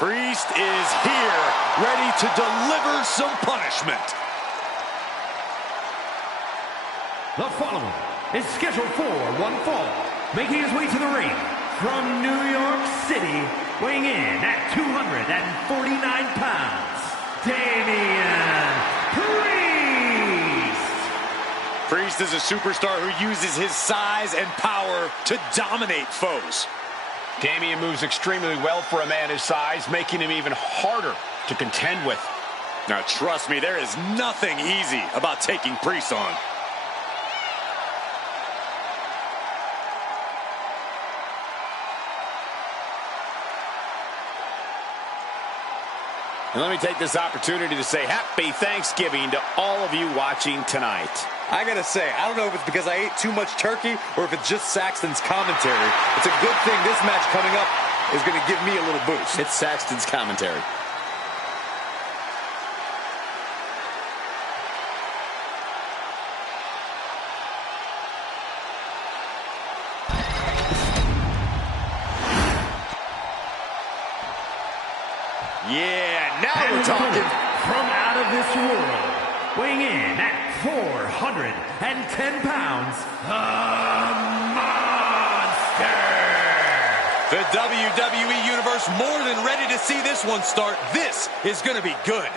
Priest is here, ready to deliver some punishment. The following is scheduled for one fall, making his way to the ring from New York City, weighing in at 249 pounds, Damian Priest. Priest is a superstar who uses his size and power to dominate foes. Damian moves extremely well for a man his size, making him even harder to contend with. Now, trust me, there is nothing easy about taking Priest on. And let me take this opportunity to say happy Thanksgiving to all of you watching tonight. I gotta say, I don't know if it's because I ate too much turkey or if it's just Saxton's commentary. It's a good thing this match coming up is gonna give me a little boost. It's Saxton's commentary. Yeah, now we're talking. From out of this world, weighing in at 410 pounds, the Monster! The WWE Universe more than ready to see this one start. This is going to be good.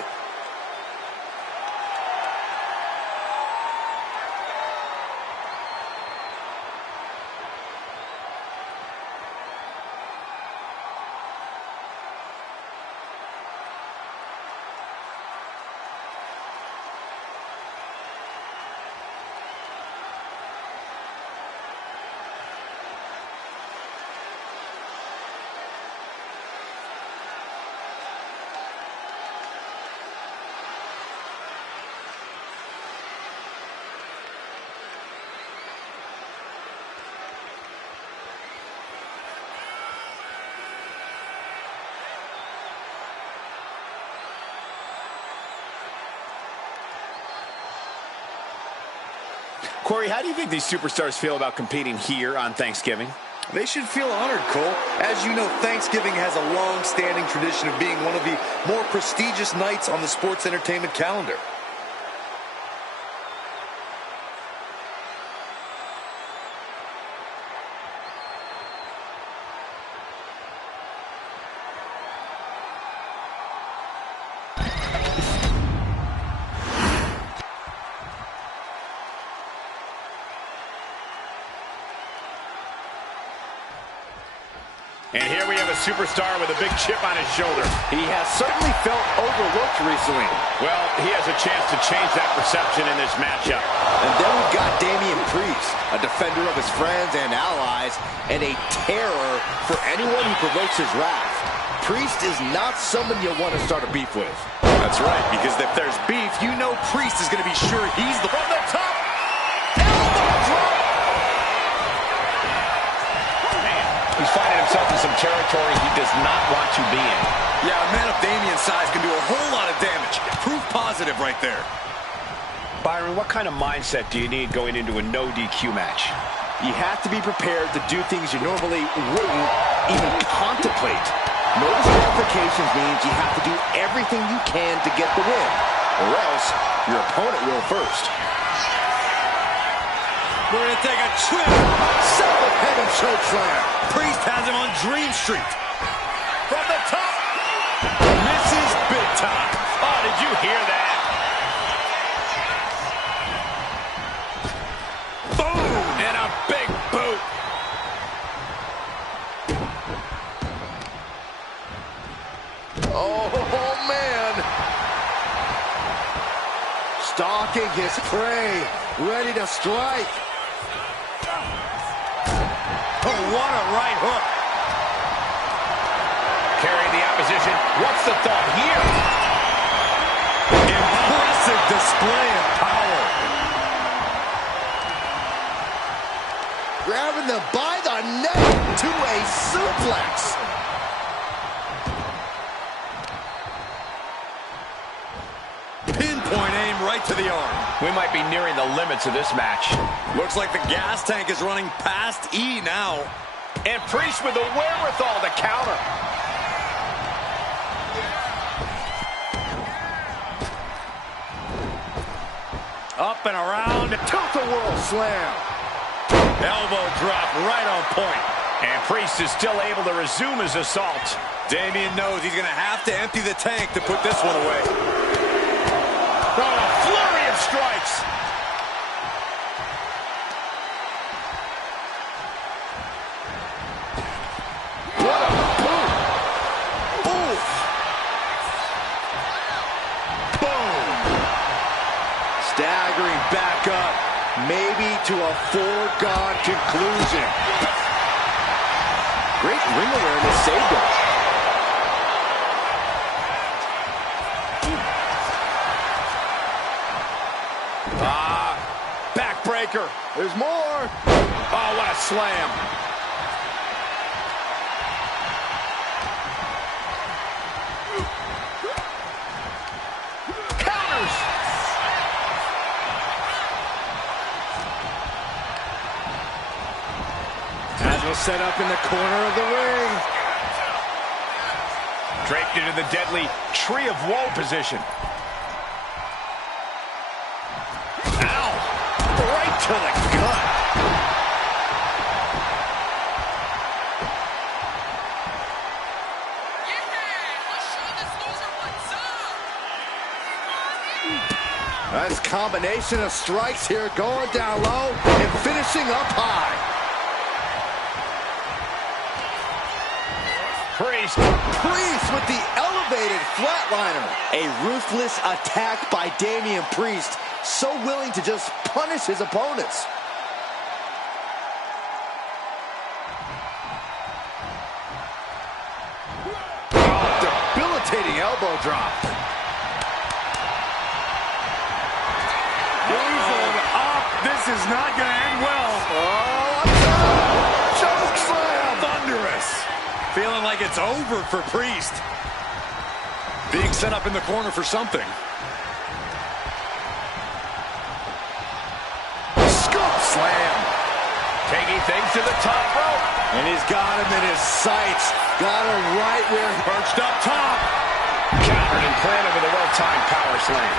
Corey, how do you think these superstars feel about competing here on Thanksgiving? They should feel honored, Cole. As you know, Thanksgiving has a long-standing tradition of being one of the more prestigious nights on the sports entertainment calendar. And here we have a superstar with a big chip on his shoulder. He has certainly felt overlooked recently. Well, he has a chance to change that perception in this matchup. And then we've got Damian Priest, a defender of his friends and allies, and a terror for anyone who provokes his wrath. Priest is not someone you'll want to start a beef with. That's right, because if there's beef, you know Priest is going to be sure he's the... From the top! He's finding himself in some territory he does not want to be in. Yeah, a man of Damian's size can do a whole lot of damage. Proof positive right there. Byron, what kind of mindset do you need going into a no DQ match? You have to be prepared to do things you normally wouldn't even contemplate. No disqualifications means you have to do everything you can to get the win, or else your opponent will first. We're going to take a trip. Separate head and choke slam. Priest has him on Dream Street. From the top. Misses big time. Oh, did you hear that? Boom. And a big boot. Oh, man. Stalking his prey. Ready to strike. Oh, what a right hook. Carrying the opposition. What's the thought here? Impressive display of power. Grabbing them by the neck to a suplex. Pinpoint aim right to the arm. We might be nearing the limits of this match. Looks like the gas tank is running past E now. And Priest with the wherewithal to counter. Up and around. Tilt-a-whirl slam. Elbow drop right on point. And Priest is still able to resume his assault. Damian knows he's going to have to empty the tank to put this one away. Oh, a flurry of strikes. What a boom. Oof. Boom. Staggering back up, maybe to a foregone conclusion. Great ring awareness saved him. Backbreaker. There's more. Oh, what a slam. Counters. As was set up in the corner of the ring. Draped into the deadly Tree of Woe position. Ow! Right to the gut. Nice combination of strikes here, going down low and finishing up high. Priest. Priest with the elevated flatliner. A ruthless attack by Damian Priest, so willing to just punish his opponents. Oh, debilitating elbow drop. This is not going to end well. Oh, choke slam. Thunderous. Feeling like it's over for Priest. Being set up in the corner for something. Scoop slam. Taking things to the top rope. And he's got him in his sights. Got him right where he Perched up top. Countered and planted with a well-timed power slam.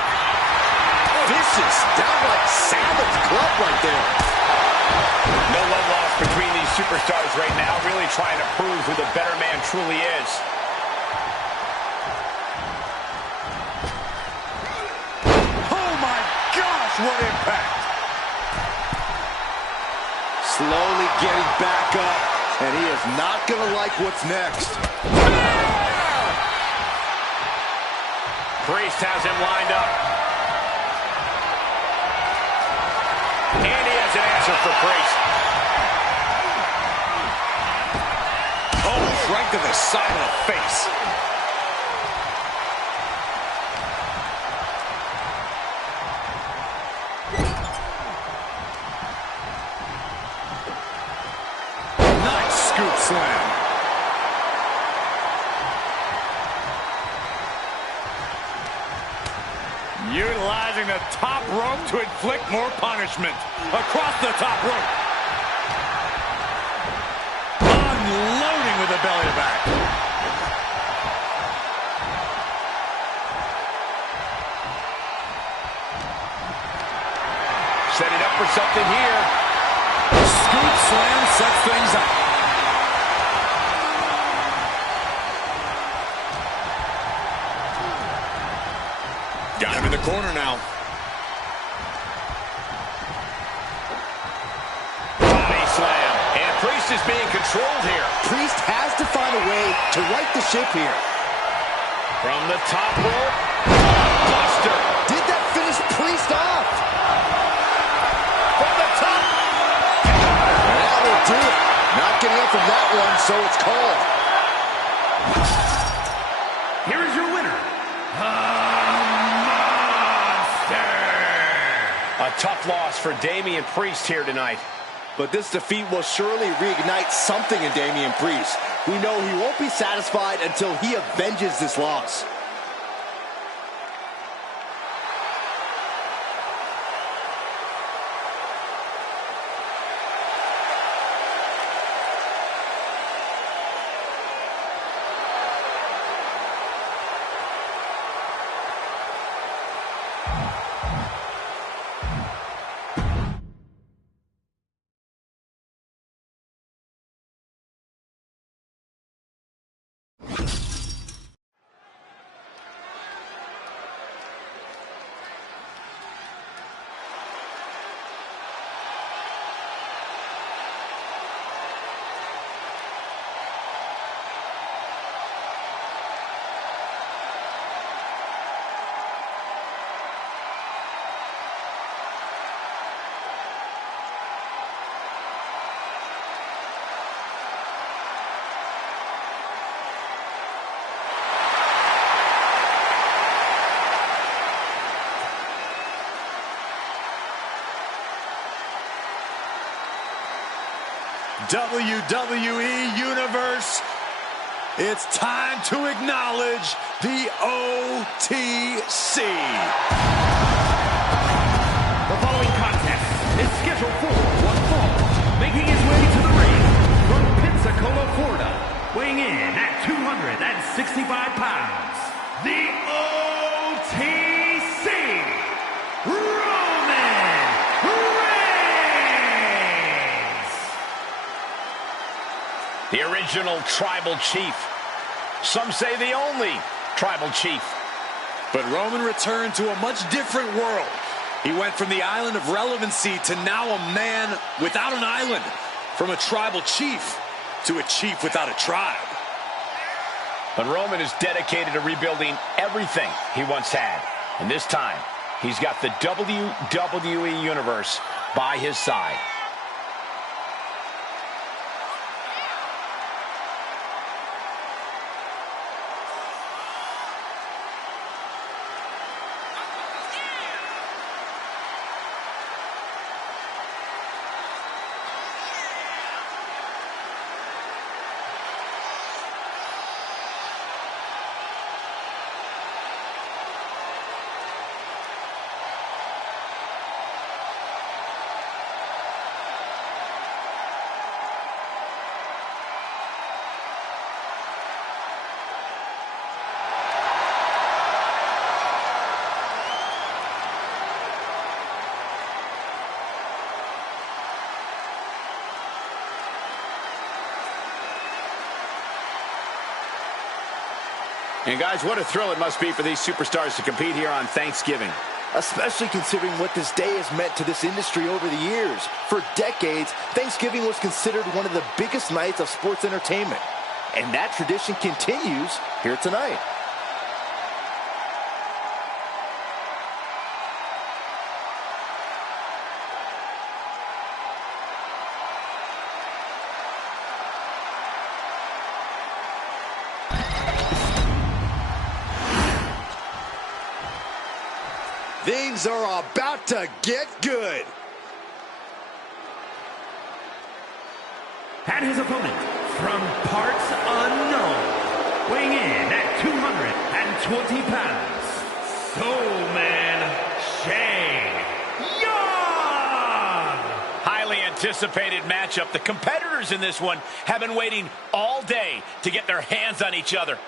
vicious, downright savage club right there. No love lost between these superstars right now, really trying to prove who the better man truly is. Oh my gosh, what impact! Slowly getting back up, and he is not going to like what's next. Priest has him lined up. And he has an answer for Priest. Oh, right to the side of the face. Nice scoop slam. Utilizing the top rope to inflict more punishment. Across the top rope. Unloading with the belly to back. Setting up for something here. Scoop slam sets things up. Got him in the corner now. Body slam. And Priest is being controlled here. Priest has to find a way to right the ship here. From the top rope. Buster. Did that finish Priest off? From the top. That will do it. Not getting up from that one, so it's called. Here is your winner, A tough loss for Damian Priest here tonight. But this defeat will surely reignite something in Damian Priest. We know he won't be satisfied until he avenges this loss. WWE Universe, it's time to acknowledge the OTC. The following contest is scheduled for one fall, making his way to the ring from Pensacola, Florida, weighing in at 265 pounds, the OTC, Roman Reigns! The original tribal chief. Some say the only tribal chief. But Roman returned to a much different world. He went from the island of relevancy to now a man without an island. From a tribal chief to a chief without a tribe. But Roman is dedicated to rebuilding everything he once had. And this time, he's got the WWE Universe by his side. And guys, what a thrill it must be for these superstars to compete here on Thanksgiving. Especially considering what this day has meant to this industry over the years. For decades, Thanksgiving was considered one of the biggest nights of sports entertainment. And that tradition continues here tonight. Things are about to get good. And his opponent, from parts unknown, weighing in at 220 pounds, Soulman Shane Young! Highly anticipated matchup. The competitors in this one have been waiting all day to get their hands on each other.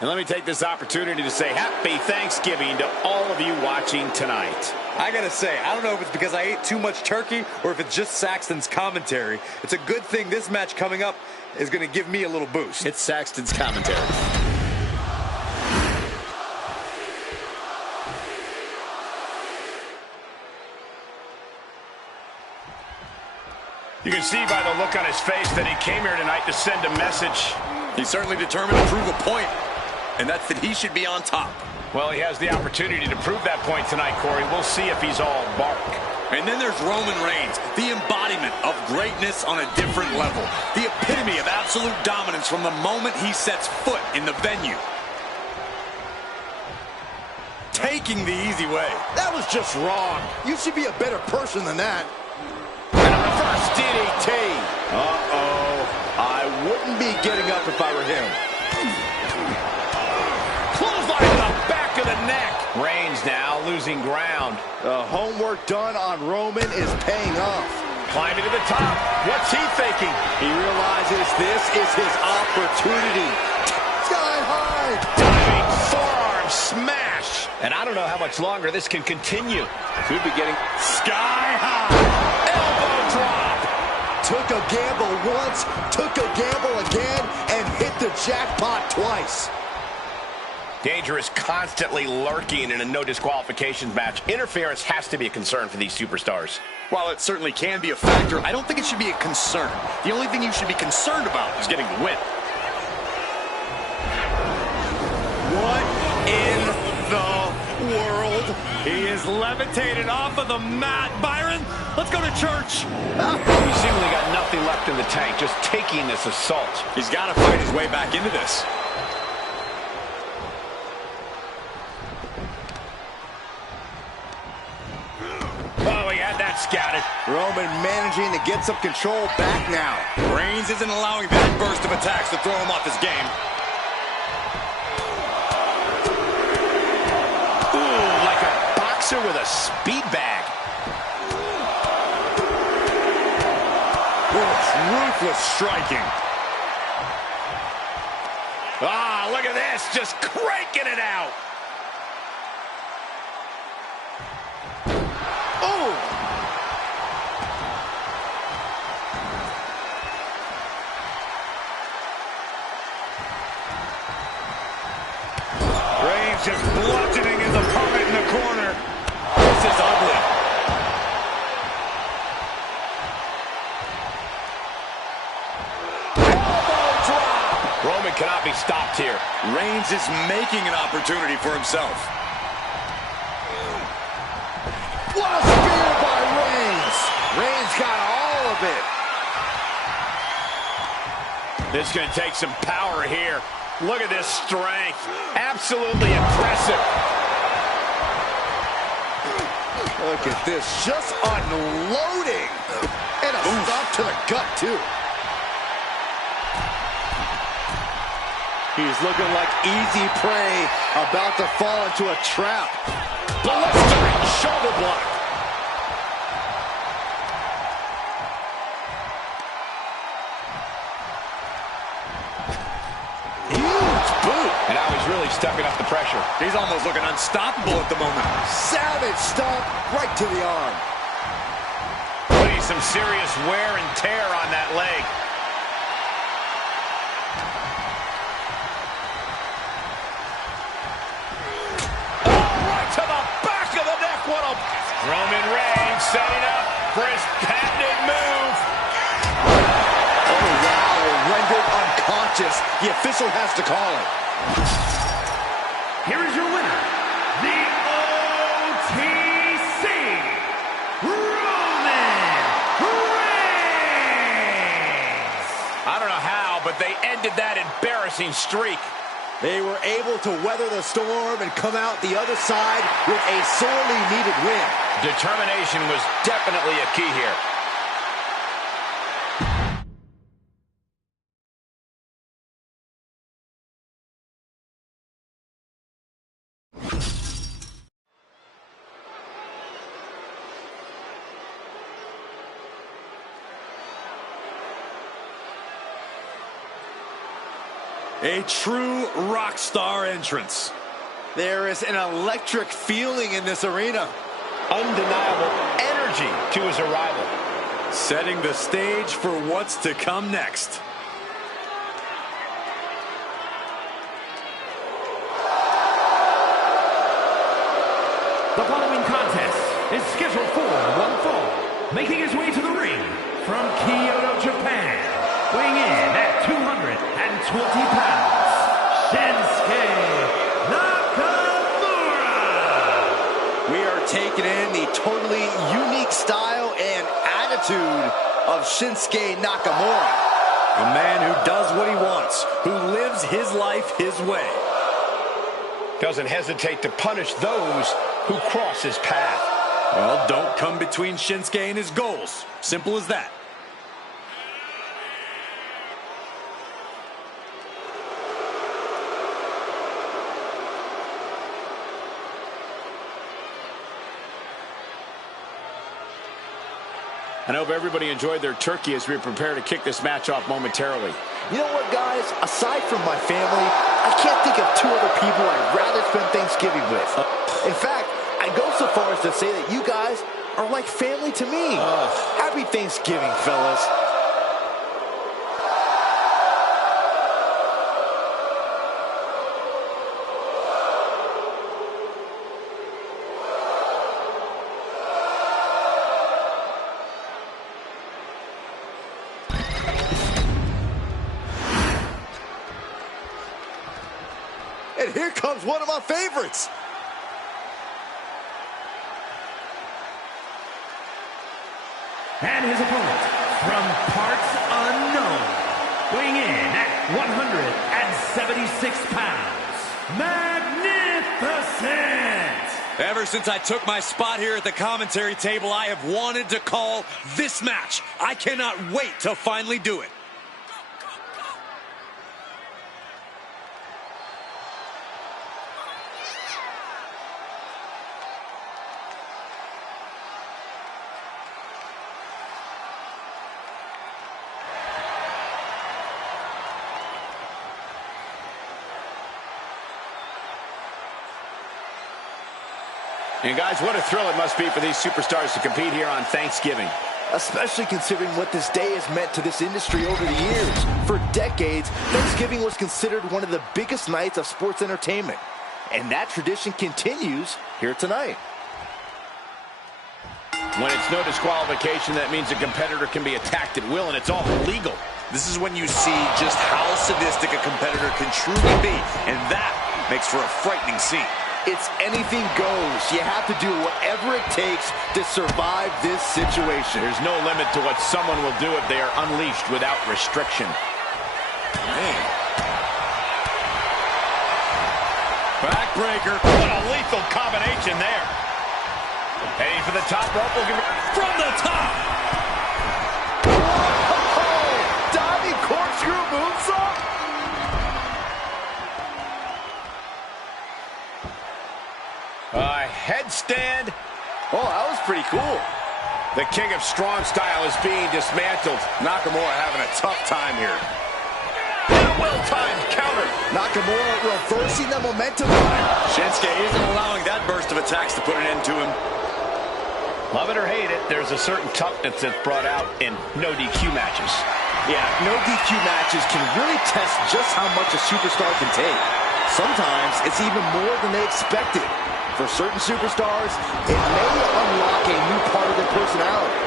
And let me take this opportunity to say happy Thanksgiving to all of you watching tonight. I gotta say, I don't know if it's because I ate too much turkey or if it's just Saxton's commentary. It's a good thing this match coming up is gonna give me a little boost. It's Saxton's commentary. You can see by the look on his face that he came here tonight to send a message. He's certainly determined to prove a point, and that's that he should be on top. Well, he has the opportunity to prove that point tonight, Corey. We'll see if he's all bark. And then there's Roman Reigns, the embodiment of greatness on a different level. The epitome of absolute dominance from the moment he sets foot in the venue. Taking the easy way. That was just wrong. You should be a better person than that. And a reverse DDT. Uh-oh. I wouldn't be getting up if I were him. Clothesline to the back of the neck. Reigns now losing ground. The homework done on Roman is paying off. Climbing to the top. What's he thinking? He realizes this is his opportunity. Sky high. Diving forearm smash. And I don't know how much longer this can continue. Could be getting Sky high. elbow drop. Took a gamble once, took a gamble again, and hit the jackpot twice. Danger is constantly lurking in a no disqualifications match. Interference has to be a concern for these superstars. While it certainly can be a factor, I don't think it should be a concern. The only thing you should be concerned about is getting the win. What in the world? He is levitated off of the mat. Byron, let's go to church. He seemingly got nothing left in the tank, just taking this assault. He's got to fight his way back into this. Oh, he had that scouted. Roman managing to get some control back now. Reigns isn't allowing that burst of attacks to throw him off his game. Ooh, like a boxer with a speed bag. Ruthless striking. Ah, look at this, just cranking it out. Oh! Reigns just bludgeoning his opponent in the corner. This is ugly. Elbow drop! Roman cannot be stopped here. Reigns is making an opportunity for himself. What a spear by Reigns! Reigns got all of it. This is going to take some power here. Look at this strength. Absolutely impressive. Look at this, just unloading. And a stop to the gut, too. He's looking like easy prey, about to fall into a trap. Blistering shoulder block. Huge boot. And now he's really stepping up the pressure. He's almost looking unstoppable at the moment. Savage stomp right to the arm. Putting some serious wear and tear on that leg. To the back of the neck. What a... Roman Reigns setting up for his patented move. Oh, wow. Rendered unconscious. The official has to call it. Here is your winner, the OTC, Roman Reigns. I don't know how, but they ended that embarrassing streak. They were able to weather the storm and come out the other side with a sorely needed win. Determination was definitely a key here. A true rock star entrance. There is an electric feeling in this arena. Undeniable energy to his arrival. Setting the stage for what's to come next. The following contest is scheduled for one fall. Making his way to the ring from Kyoto, Japan, weighing in at 220 pounds, Shinsuke Nakamura. We are taking in the totally unique style and attitude of Shinsuke Nakamura. A man who does what he wants, who lives his life his way. Doesn't hesitate to punish those who cross his path. Well, don't come between Shinsuke and his goals. Simple as that. I hope everybody enjoyed their turkey as we prepare to kick this match off momentarily. You know what, guys? Aside from my family, I can't think of two other people I'd rather spend Thanksgiving with. In fact, I'd go so far as to say that you guys are like family to me. Happy Thanksgiving, fellas. Here comes one of my favorites. And his opponent, from parts unknown, weighing in at 176 pounds, Magnificent! Ever since I took my spot here at the commentary table, I have wanted to call this match. I cannot wait to finally do it. And guys, what a thrill it must be for these superstars to compete here on Thanksgiving. Especially considering what this day has meant to this industry over the years. For decades, Thanksgiving was considered one of the biggest nights of sports entertainment. And that tradition continues here tonight. When it's no disqualification, that means a competitor can be attacked at will, and it's all legal. This is when you see just how sadistic a competitor can truly be, and that makes for a frightening scene. It's anything goes. You have to do whatever it takes to survive this situation. There's no limit to what someone will do if they are unleashed without restriction. Man. Backbreaker. What a lethal combination there. Heading for the top rope. From the top. Oh, diving corkscrew moonsault. Headstand. Oh, that was pretty cool. The king of strong style is being dismantled. Nakamura having a tough time here. And a well-timed counter. Nakamura reversing the momentum. Shinsuke isn't allowing that burst of attacks to put an end to him. Love it or hate it, there's a certain toughness that's brought out in no DQ matches. Yeah, no DQ matches can really test just how much a superstar can take. Sometimes it's even more than they expected. For certain superstars, it may unlock a new part of their personality.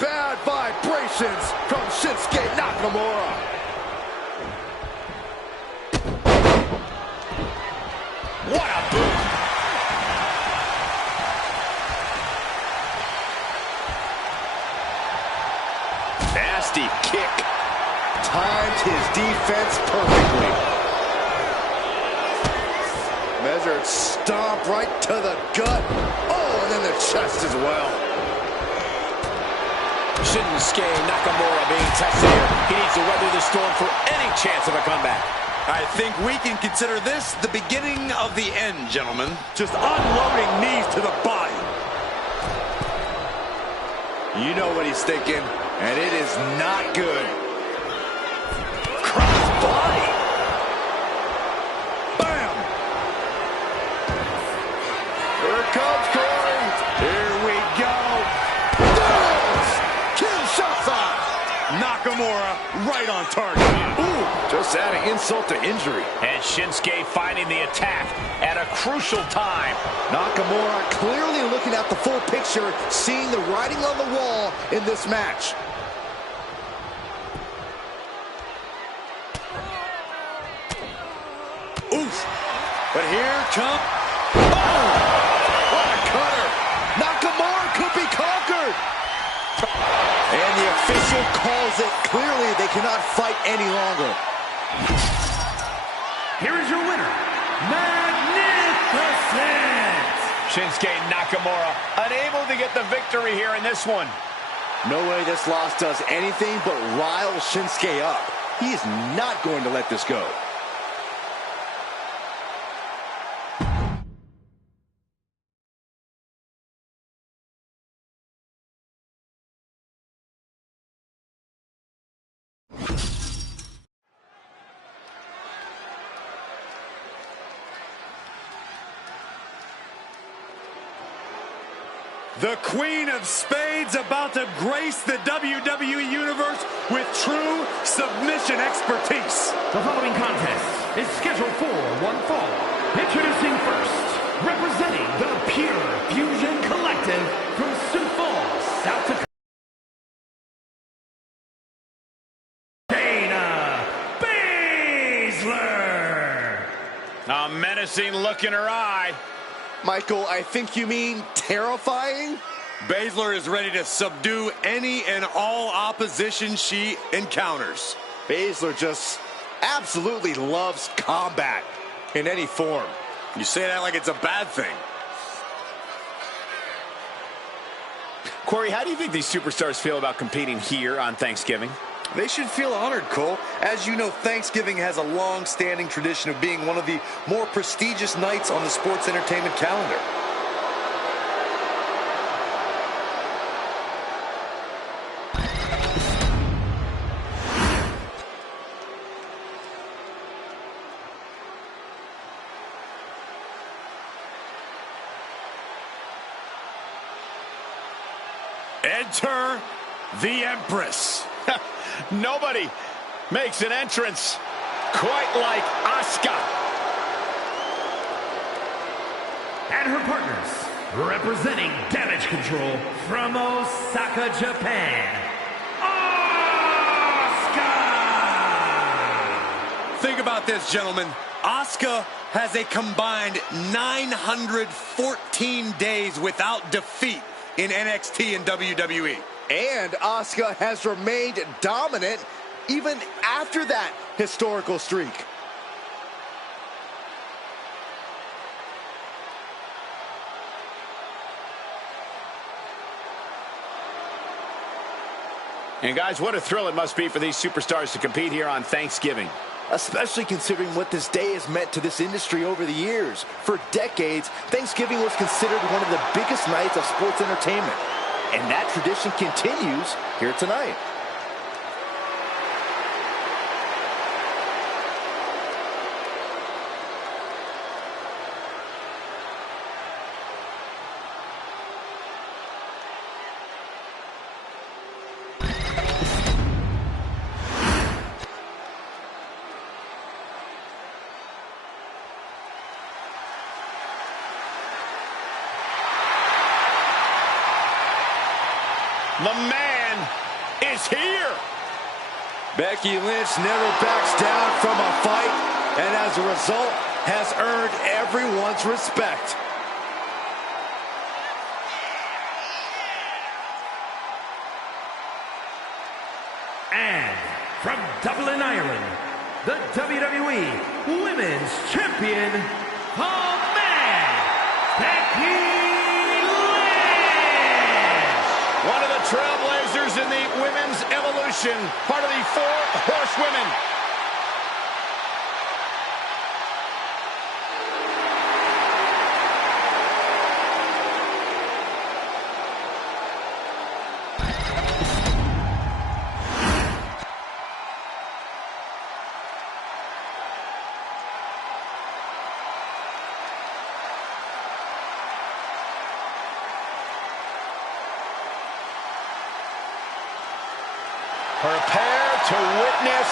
Bad vibrations from Shinsuke Nakamura. What a boot! Nasty kick. Timed his defense perfectly. Measured stomp right to the gut. Oh, and then the chest as well. Shinsuke Nakamura being tested here. He needs to weather the storm for any chance of a comeback. I think we can consider this the beginning of the end, gentlemen. Just unloading knees to the body. You know what he's thinking, and it is not good. Cross-body. Bam! Here it comes, Corey. Here we go. Kinshasa. Nakamura right on target. Ooh, just adding insult to injury. And Shinsuke finding the attack at a crucial time. Nakamura clearly looking at the full picture, seeing the writing on the wall in this match. Oof. But here come... Oh! What a cutter! Nakamura could be conquered! And the official calls it. Clearly, they cannot fight any longer. Here is your winner, Magnificent! Shinsuke Nakamura unable to get the victory here in this one. No way this loss does anything but rile Shinsuke up. He is not going to let this go. The Queen of Spades about to grace the WWE Universe with true submission expertise. The following contest is scheduled for one fall. Introducing first, representing the Pure Fusion Collective from Sioux Falls, South Dakota. A menacing look in her eye. Michael, I think you mean terrifying? Baszler is ready to subdue any and all opposition she encounters. Baszler just absolutely loves combat in any form. You say that like it's a bad thing. Corey, how do you think these superstars feel about competing here on Thanksgiving? They should feel honored, Cole. As you know, Thanksgiving has a long-standing tradition of being one of the more prestigious nights on the sports entertainment calendar. Enter the Empress. Nobody makes an entrance quite like Asuka. And her partners, representing Damage Control from Osaka, Japan, Asuka! Think about this, gentlemen. Asuka has a combined 914 days without defeat in NXT and WWE. And Asuka has remained dominant even after that historical streak. And guys, what a thrill it must be for these superstars to compete here on Thanksgiving. Especially considering what this day has meant to this industry over the years. For decades, Thanksgiving was considered one of the biggest nights of sports entertainment. And that tradition continues here tonight. The man is here. Becky Lynch never backs down from a fight, and as a result, has earned everyone's respect. And from Dublin, Ireland, the WWE Women's Champion, the man, Becky Lynch! One of the trailblazers in the women's evolution, part of the 4 Horsewomen. Prepare to witness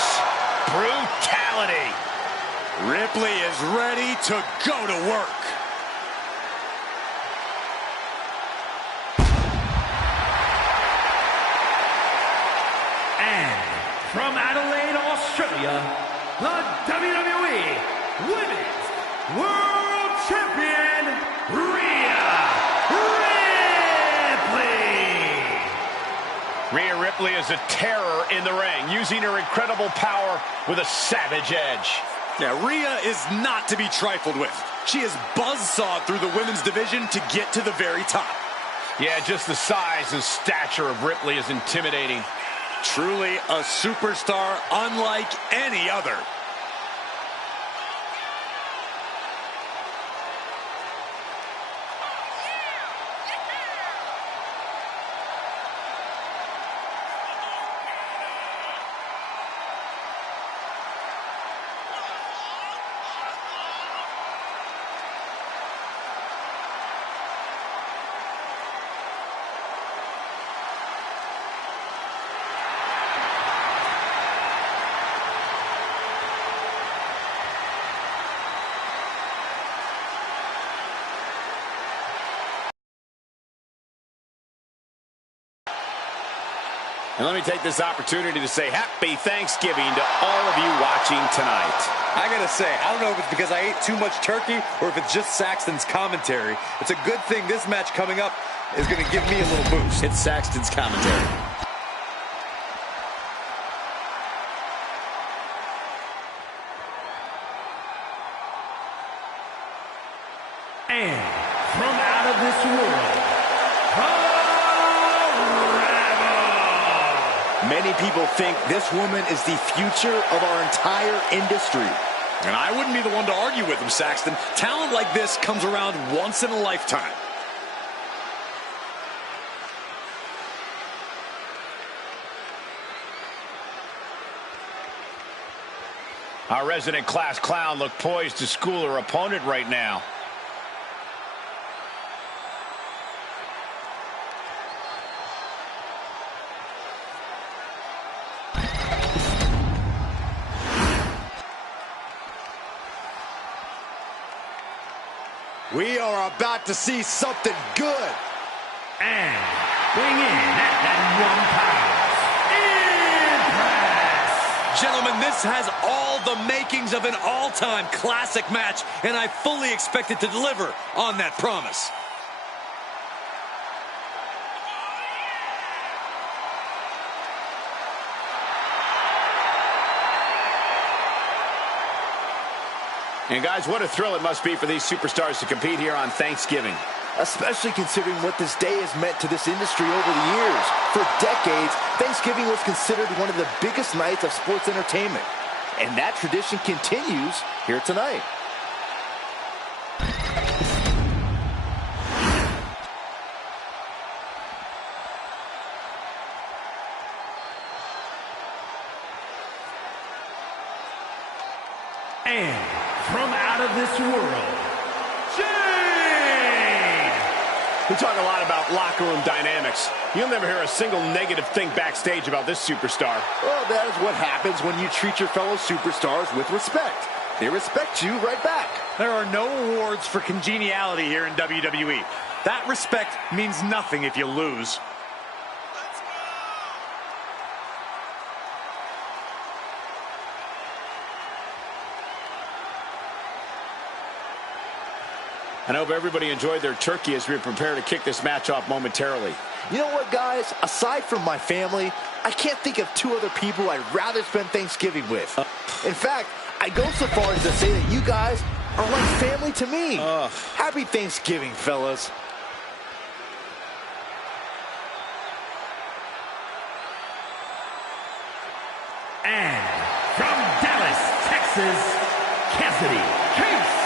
brutality. Ripley is ready to go to work. And from Adelaide, Australia, the WWE Women's World Champion, Rhea Ripley is a terror in the ring, using her incredible power with a savage edge. Yeah, Rhea is not to be trifled with. She is buzzsawed through the women's division to get to the very top. Yeah, just the size and stature of Ripley is intimidating. Truly a superstar unlike any other. And let me take this opportunity to say happy Thanksgiving to all of you watching tonight. I gotta say, I don't know if it's because I ate too much turkey or if it's just Saxton's commentary. It's a good thing this match coming up is gonna give me a little boost. It's Saxton's commentary. And from out of this world, many people think this woman is the future of our entire industry. And I wouldn't be the one to argue with him, Saxton. Talent like this comes around once in a lifetime. Our resident class clown looked poised to school her opponent right now. We are about to see something good. and weighing in at 1 pound, Impress. Gentlemen, this has all the makings of an all-time classic match, and I fully expect it to deliver on that promise. And guys, what a thrill it must be for these superstars to compete here on Thanksgiving. Especially considering what this day has meant to this industry over the years. For decades, Thanksgiving was considered one of the biggest nights of sports entertainment. And that tradition continues here tonight. And from out of this world, Jade! We talk a lot about locker room dynamics. You'll never hear a single negative thing backstage about this superstar. Well, that is what happens when you treat your fellow superstars with respect. They respect you right back. There are no awards for congeniality here in WWE. That respect means nothing if you lose. I hope everybody enjoyed their turkey as we prepare to kick this match off momentarily. You know what, guys? Aside from my family, I can't think of two other people I'd rather spend Thanksgiving with. In fact, I go so far as to say that you guys are like family to me. Happy Thanksgiving, fellas. And from Dallas, Texas, Cassidy Case.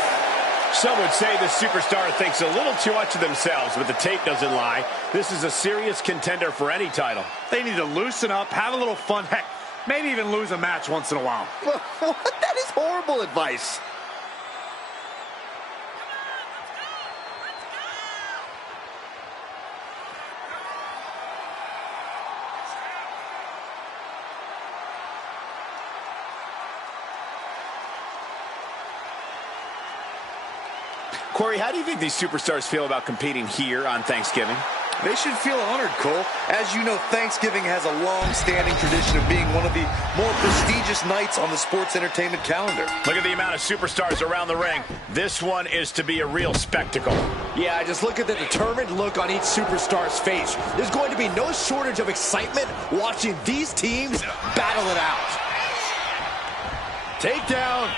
Some would say the superstar thinks a little too much of themselves, but the tape doesn't lie. This is a serious contender for any title. They need to loosen up, have a little fun, heck, maybe even lose a match once in a while. What? That is horrible advice. Corey, how do you think these superstars feel about competing here on Thanksgiving? They should feel honored, Cole. As you know, Thanksgiving has a long-standing tradition of being one of the more prestigious nights on the sports entertainment calendar. Look at the amount of superstars around the ring. This one is to be a real spectacle. Yeah, just look at the determined look on each superstar's face. There's going to be no shortage of excitement watching these teams battle it out. Takedown.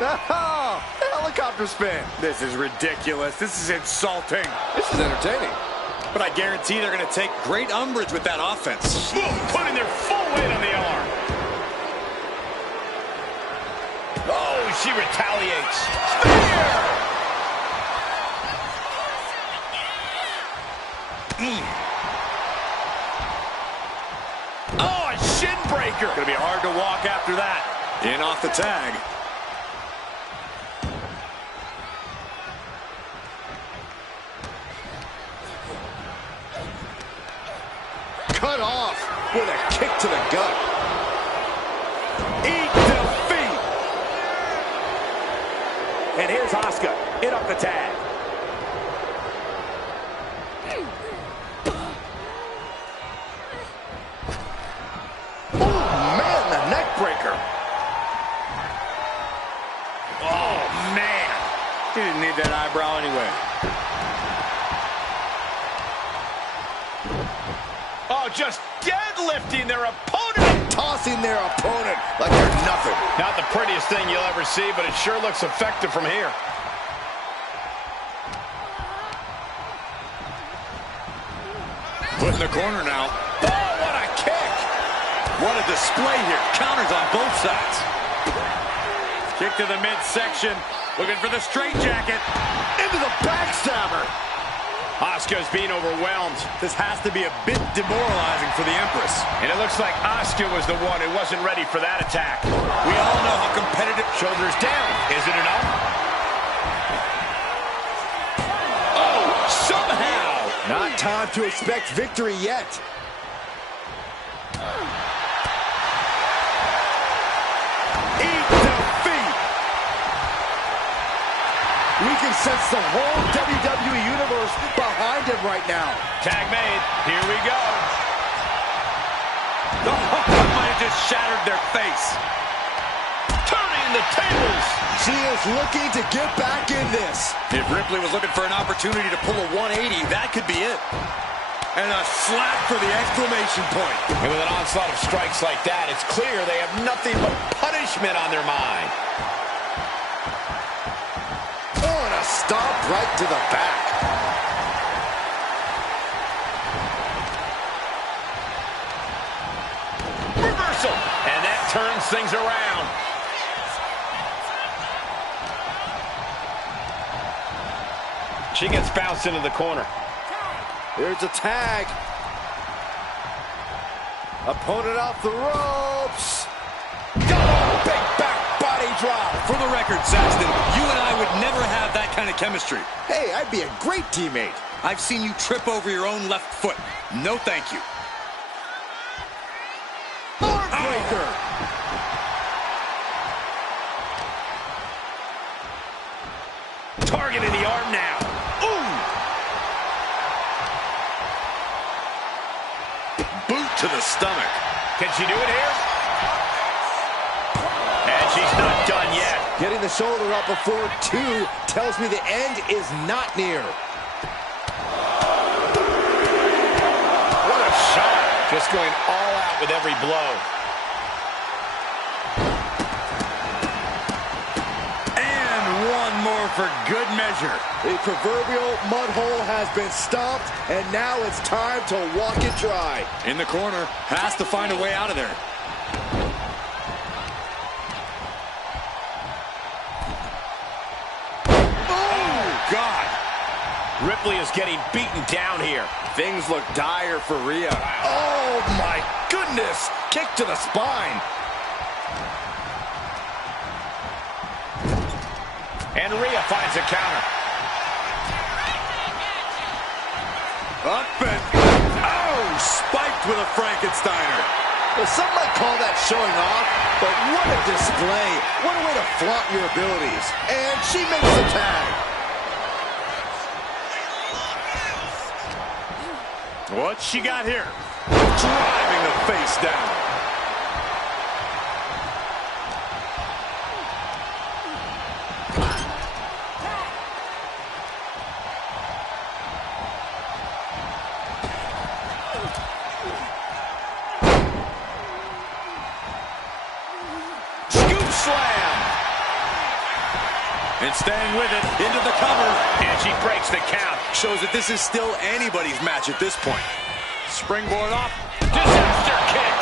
Oh, helicopter spin. This is ridiculous. This is insulting. This is entertaining. But I guarantee they're going to take great umbrage with that offense. Boom, putting their full weight on the arm. Oh, she retaliates. Spear! Oh, a shin breaker. Going to be hard to walk after that. In off the tag. Cut off with a kick to the gut. Eat defeat. And here's Asuka in off the tag. Oh, man. He didn't need that eyebrow anyway. Oh, just deadlifting their opponent. Tossing their opponent like they're nothing. Not the prettiest thing you'll ever see, but it sure looks effective from here. Put in the corner now. Oh, what a kick. What a display here. Counters on both sides. Kick to the midsection. Looking for the straitjacket. Into the backstabber. Asuka's being overwhelmed. This has to be a bit demoralizing for the Empress. And it looks like Asuka was the one who wasn't ready for that attack. We all know how competitive... Shoulders down. Is it enough? Oh, somehow. Not time to expect victory yet. Eat defeat. We can sense the whole WWE Universe behind him right now. Tag made. Here we go. The hook might have just shattered their face. Turning the tables. She is looking to get back in this. If Ripley was looking for an opportunity to pull a 180, that could be it. And a slap for the exclamation point. And with an onslaught of strikes like that, it's clear they have nothing but punishment on their mind. Oh, and a stomp right to the back. Reversal. And that turns things around. She gets bounced into the corner. Here's a tag. Opponent off the ropes. Oh, big back body drop. For the record, Saxton, you and I would never have that kind of chemistry. Hey, I'd be a great teammate. I've seen you trip over your own left foot. No thank you. Breaker. Target in the arm now. Ooh! Boot to the stomach. Can she do it here? And she's not done yet. Getting the shoulder up before 2 tells me the end is not near. What a shot. Just going all out with every blow. And one more for good measure. The proverbial mud hole has been stomped, and now it's time to walk it dry. In the corner, has to find a way out of there. Oh, God. Ripley is getting beaten down here. Things look dire for Rhea. Oh, my goodness. Kick to the spine. And Rhea finds a counter. Up and... Oh, spiked with a Frankensteiner. Well, some might call that showing off, but what a display. What a way to flaunt your abilities. And she makes the tag. What's she got here? Driving the face down. Slam! And staying with it, into the cover. And she breaks the count. Shows that this is still anybody's match at this point. Springboard off. Disaster kick!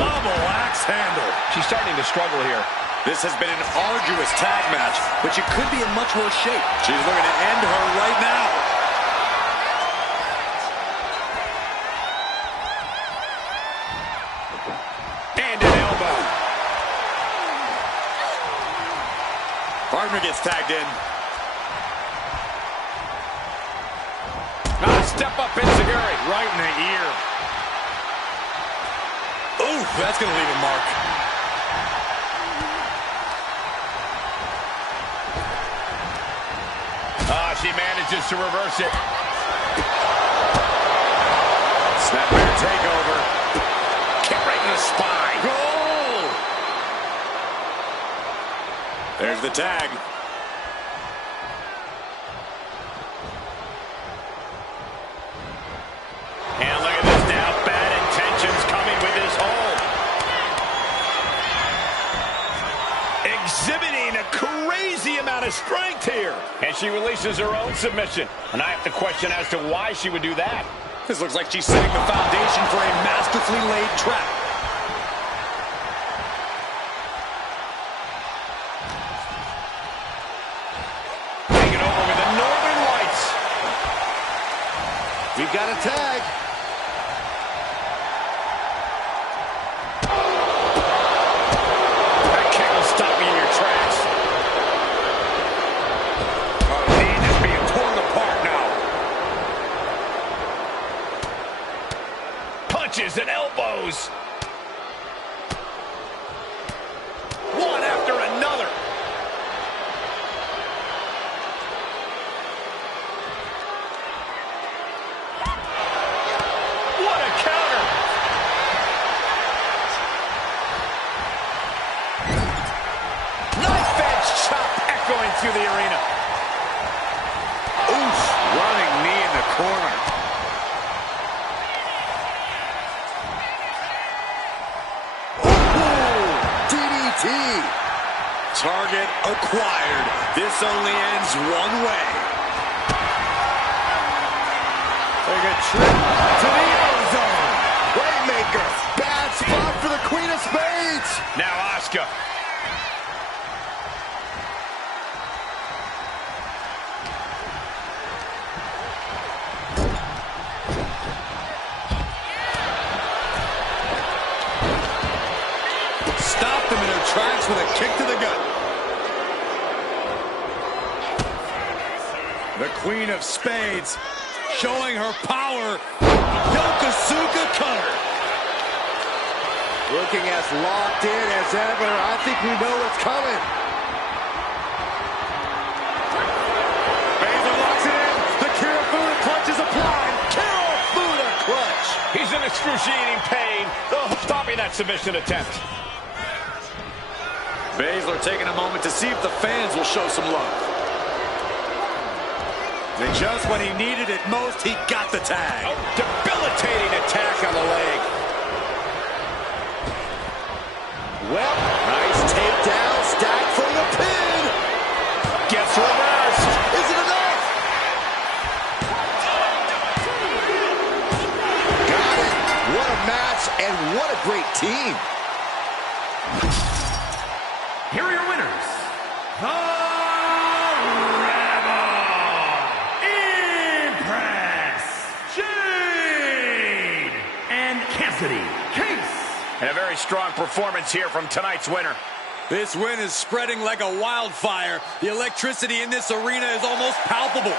Double axe handle. She's starting to struggle here. This has been an arduous tag match, but she could be in much worse shape. She's looking to end her right now. And an elbow. Partner gets tagged in. Step up enziguri. Right in the ear. Ooh, that's going to leave a mark. She manages to reverse it. Snapmare takeover. Kick right in the spine. Goal! There's the tag. And look at this now. Bad intentions coming with this hold. Exhibiting a crazy amount of strength here. And she releases her own submission. And I have to question as to why she would do that. This looks like she's setting the foundation for a masterfully laid trap. Taking over with the Northern Lights. We've got a tag. That kick will stop you in your tracks. Oh, Dean is being torn apart now. Punches and elbows. One after another. What a counter. Knife edge chop echoing through the arena. Oof, running knee in the corner. DDT. Target acquired. This only ends one way. Take a trip to the end zone. Waymaker. Bad spot for the Queen of Spades. Now Asuka. Stopped them in their tracks with a kick to the gut. The Queen of Spades showing her power. Yokosuka cutter. Looking as locked in as ever. I think we know what's coming. Baszler locks it in. The Kirifuda clutch is applied. Kirifuda clutch. He's in excruciating pain. Oh, stopping that submission attempt. Baszler taking a moment to see if the fans will show some love. And just when he needed it most, he got the tag. Oh, debilitating attack on the leg. Well, nice takedown, stacked for the pin. Gets reversed. Is it enough? Got it. What a match and what a great team. Here are your winners. The Rebel Impress, Jade and Cassidy Case. And a very strong performance here from tonight's winner. This win is spreading like a wildfire. The electricity in this arena is almost palpable.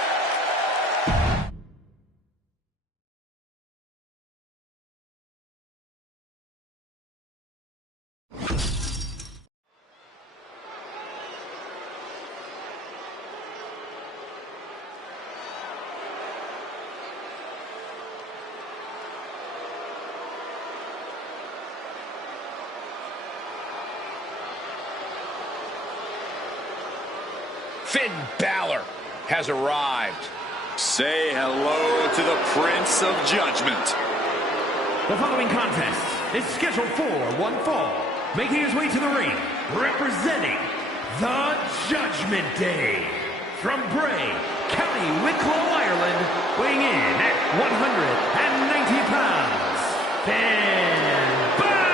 Finn Balor has arrived. Say hello to the Prince of Judgment. The following contest is scheduled for one fall. Making his way to the ring, representing the Judgment Day. From Bray, County Wicklow, Ireland, weighing in at 190 pounds, Finn Balor!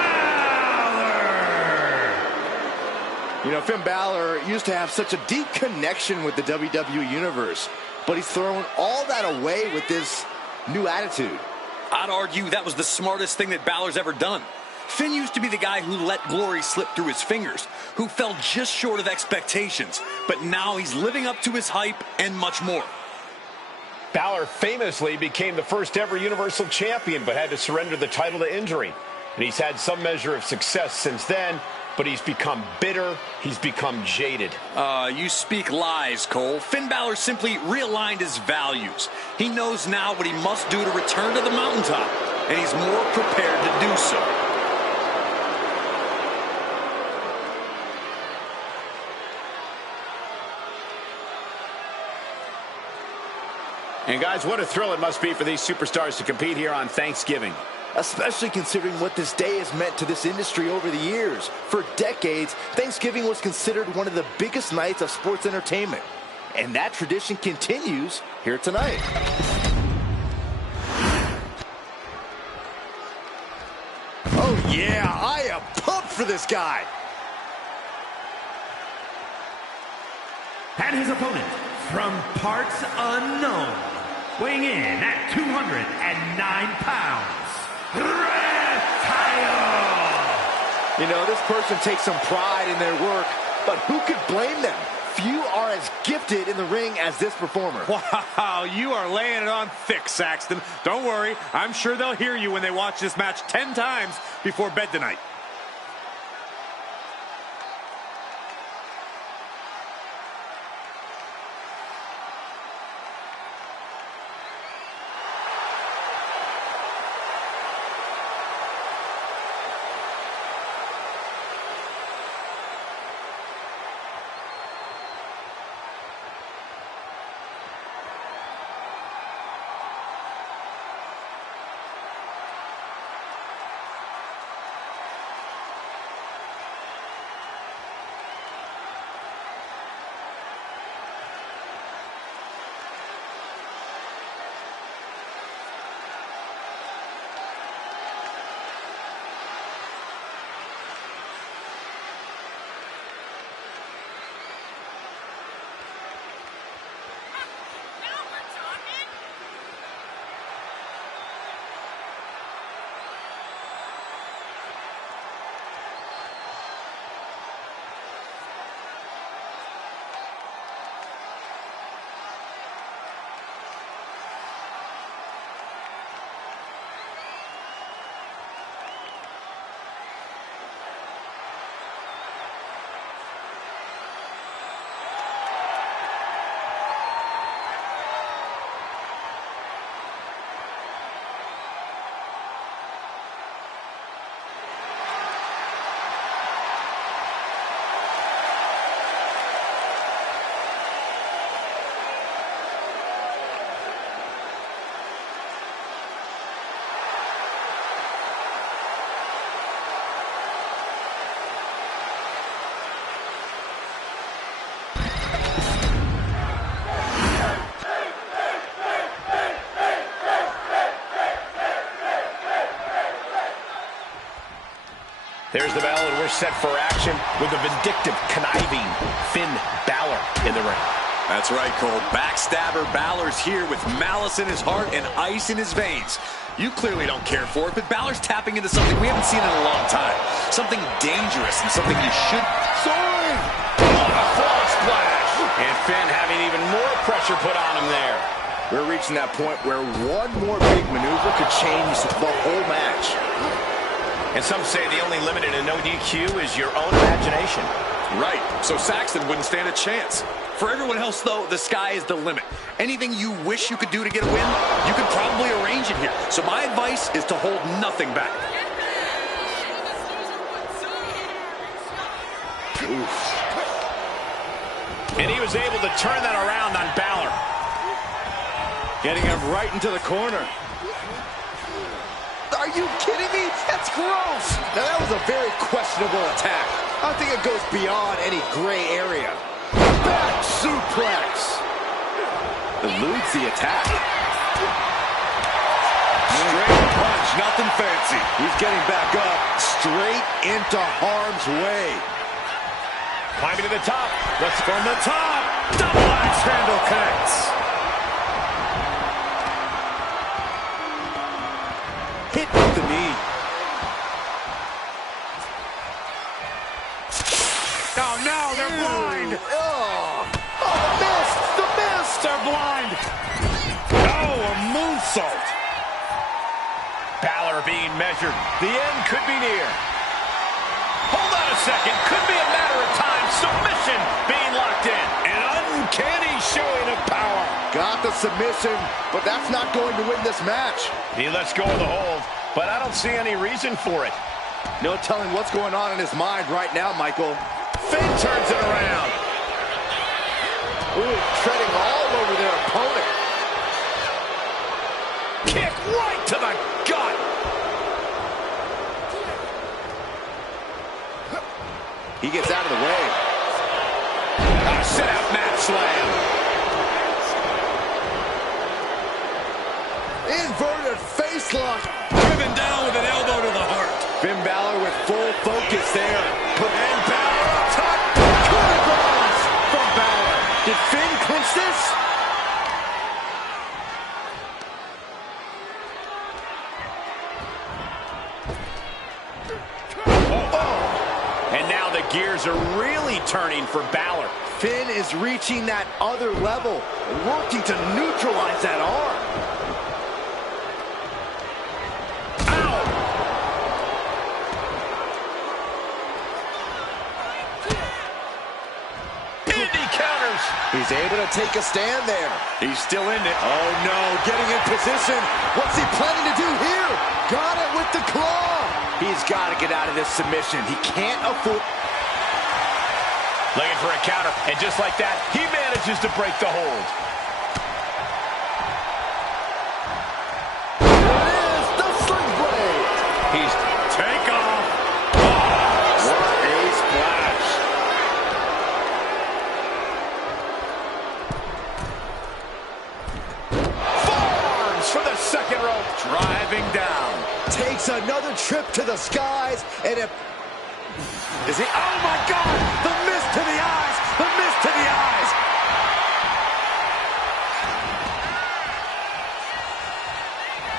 You know, Finn Balor used to have such a deep connection with the WWE Universe, but he's thrown all that away with this new attitude. I'd argue that was the smartest thing that Balor's ever done. Finn used to be the guy who let glory slip through his fingers, who fell just short of expectations, but now he's living up to his hype and much more. Balor famously became the first ever Universal Champion, but had to surrender the title to injury. And he's had some measure of success since then, but he's become bitter, he's become jaded. You speak lies, Cole. Finn Balor simply realigned his values. He knows now what he must do to return to the mountaintop, and he's more prepared to do so. And guys, what a thrill it must be for these superstars to compete here on Thanksgiving. Especially considering what this day has meant to this industry over the years. For decades, Thanksgiving was considered one of the biggest nights of sports entertainment. And that tradition continues here tonight. Oh yeah, I am pumped for this guy. And his opponent, from parts unknown, weighing in at 209 pounds, You know, this person takes some pride in their work, but who could blame them? Few are as gifted in the ring as this performer. Wow, you are laying it on thick, Saxton. Don't worry, I'm sure they'll hear you when they watch this match 10 times before bed tonight. There's the bell, and we're set for action with the vindictive, conniving Finn Balor in the ring. That's right, Cole. Backstabber Balor's here with malice in his heart and ice in his veins. You clearly don't care for it, but Balor's tapping into something we haven't seen in a long time. Something dangerous and something you should... Soaring! What a frog splash! And Finn having even more pressure put on him there. We're reaching that point where one more big maneuver could change the whole match. And some say the only limit in a no DQ is your own imagination. Right, so Saxton wouldn't stand a chance. For everyone else, though, the sky is the limit. Anything you wish you could do to get a win, you could probably arrange it here. So my advice is to hold nothing back. Oof. And he was able to turn that around on Balor. Getting him right into the corner. Are you kidding me? That's gross. Now, that was a very questionable attack. I think it goes beyond any gray area. Back suplex. Eludes the attack. Straight punch, nothing fancy. He's getting back up, straight into harm's way. Climbing to the top. Let's from the top. Double axe handle connects. Hit with the knee. Oh, no, they're blind. Oh, the mist, the mist. They're blind. Oh, a moonsault. Balor being measured. The end could be near. Hold on a second. Could be a matter of time. Submission being locked in. An uncanny showing of power. Got the submission, but that's not going to win this match. He lets go of the hold, but I don't see any reason for it. No telling what's going on in his mind right now, Michael. Finn turns it around. Ooh, treading all over their opponent. to the gut. He gets out of the way. Sit out mat slam. Inverted face lock. Driven down with an elbow to the heart. Finn Balor with full focus there. And Balor up top. Coup de grace from Balor. Did Finn clinch this? And now the gears are really turning for Balor. Finn is reaching that other level, working to neutralize that arm. Ow! And he counters. He's able to take a stand there. He's still in it. Oh no, getting in position. What's he planning to do here? Got it with the claw. He's got to get out of this submission. He can't afford... Looking for a counter, and just like that, he manages to break the hold. There it is, the sling blade. He's Take off. What a splash. forearms for the second rope. Driving down. Takes another trip to the skies, and it... Is he? Oh my God! The mist to the eyes! The mist to the eyes!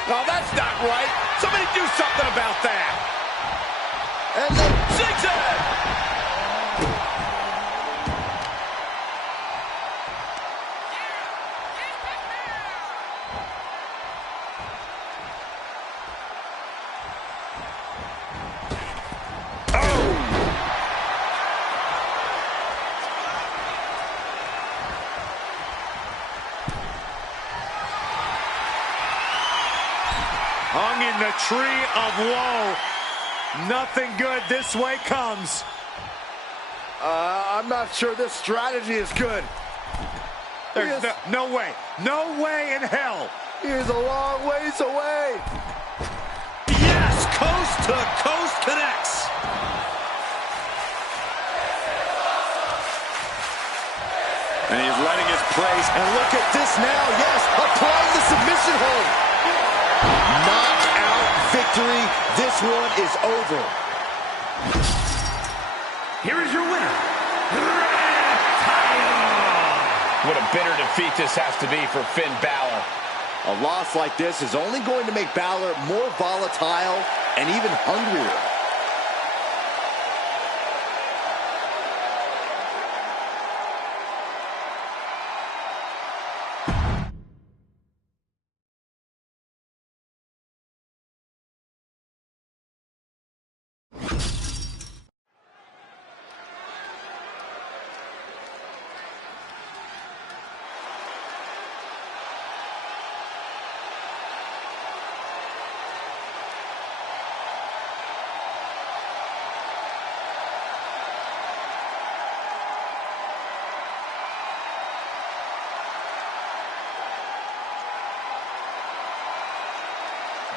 No, that's not right. Somebody do something about that. And the... Zigzag! Hung in the tree of woe. Nothing good this way comes. I'm not sure this strategy is good. There's no way. No way in hell. He is a long ways away. Yes! Coast to coast connects. And he's letting his praise. And look at this now. Yes, applying the submission hold. Knockout victory. This one is over. Here is your winner. What a bitter defeat this has to be for Finn Balor. A loss like this is only going to make Balor more volatile and even hungrier.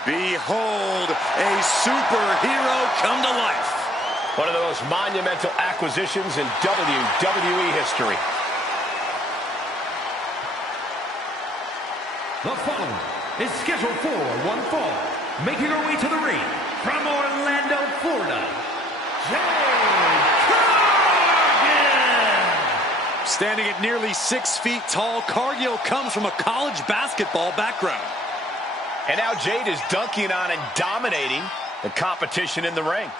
Behold, a superhero come to life. One of the most monumental acquisitions in WWE history. The following is scheduled for one fall. Making her way to the ring from Orlando, Florida, Jade Cargill. Standing at nearly 6 feet tall, Cargill comes from a college basketball background. And now Jade is dunking on and dominating the competition in the ring.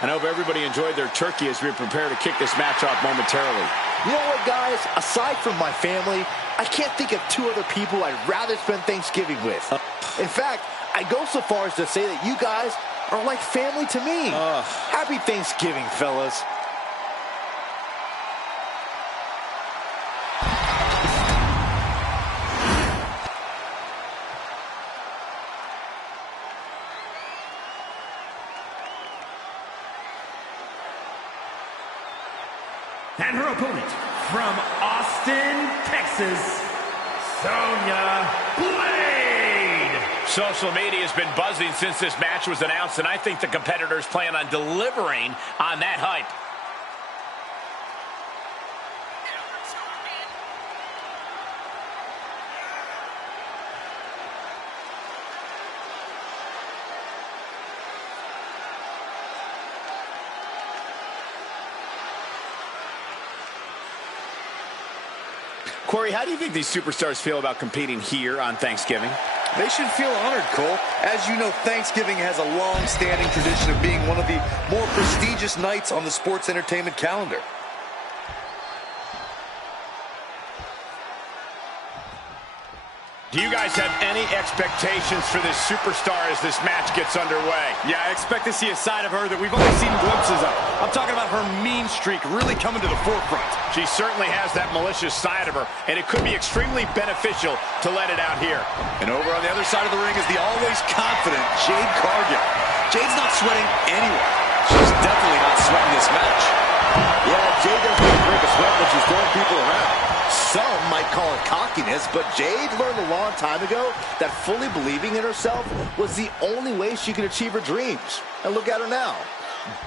I hope everybody enjoyed their turkey as we prepare to kick this match off momentarily. You know what, guys? Aside from my family, I can't think of two other people I'd rather spend Thanksgiving with. In fact, I go so far as to say that you guys are like family to me. Happy Thanksgiving, fellas. And her opponent, from Austin, Texas, Sonya Blade. Social media has been buzzing since this match was announced, and I think the competitors plan on delivering on that hype. Corey, how do you think these superstars feel about competing here on Thanksgiving? They should feel honored, Cole. As you know, Thanksgiving has a long-standing tradition of being one of the more prestigious nights on the sports entertainment calendar. Do you guys have any expectations for this superstar as this match gets underway? Yeah, I expect to see a side of her that we've only seen glimpses of. I'm talking about her mean streak really coming to the forefront. She certainly has that malicious side of her, and it could be extremely beneficial to let it out here. And over on the other side of the ring is the always confident Jade Cargill. Jade's not sweating anywhere. She's definitely not sweating this match. Yeah, Jade doesn't break a sweat when she's throwing people around. Some might call it cockiness, but Jade learned a long time ago that fully believing in herself was the only way she could achieve her dreams. And look at her now,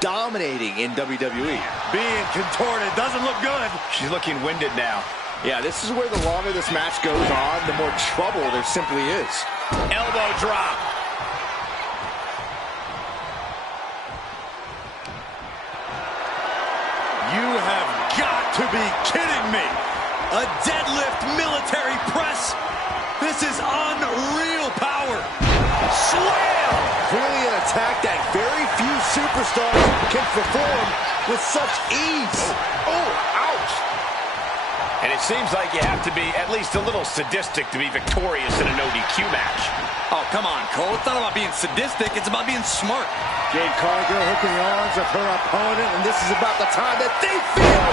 dominating in WWE. Being contorted doesn't look good. She's looking winded now. Yeah, this is where the longer this match goes on, the more trouble there simply is. Elbow drop. You have got to be kidding me. A deadlift military press. This is unreal power. Slam! Clearly an attack that very few superstars can perform with such ease. Oh, ouch! And it seems like you have to be at least a little sadistic to be victorious in a no-DQ match. Oh, come on, Cole. It's not about being sadistic. It's about being smart. Jade Cargill hooking the arms of her opponent, and this is about the time that they feel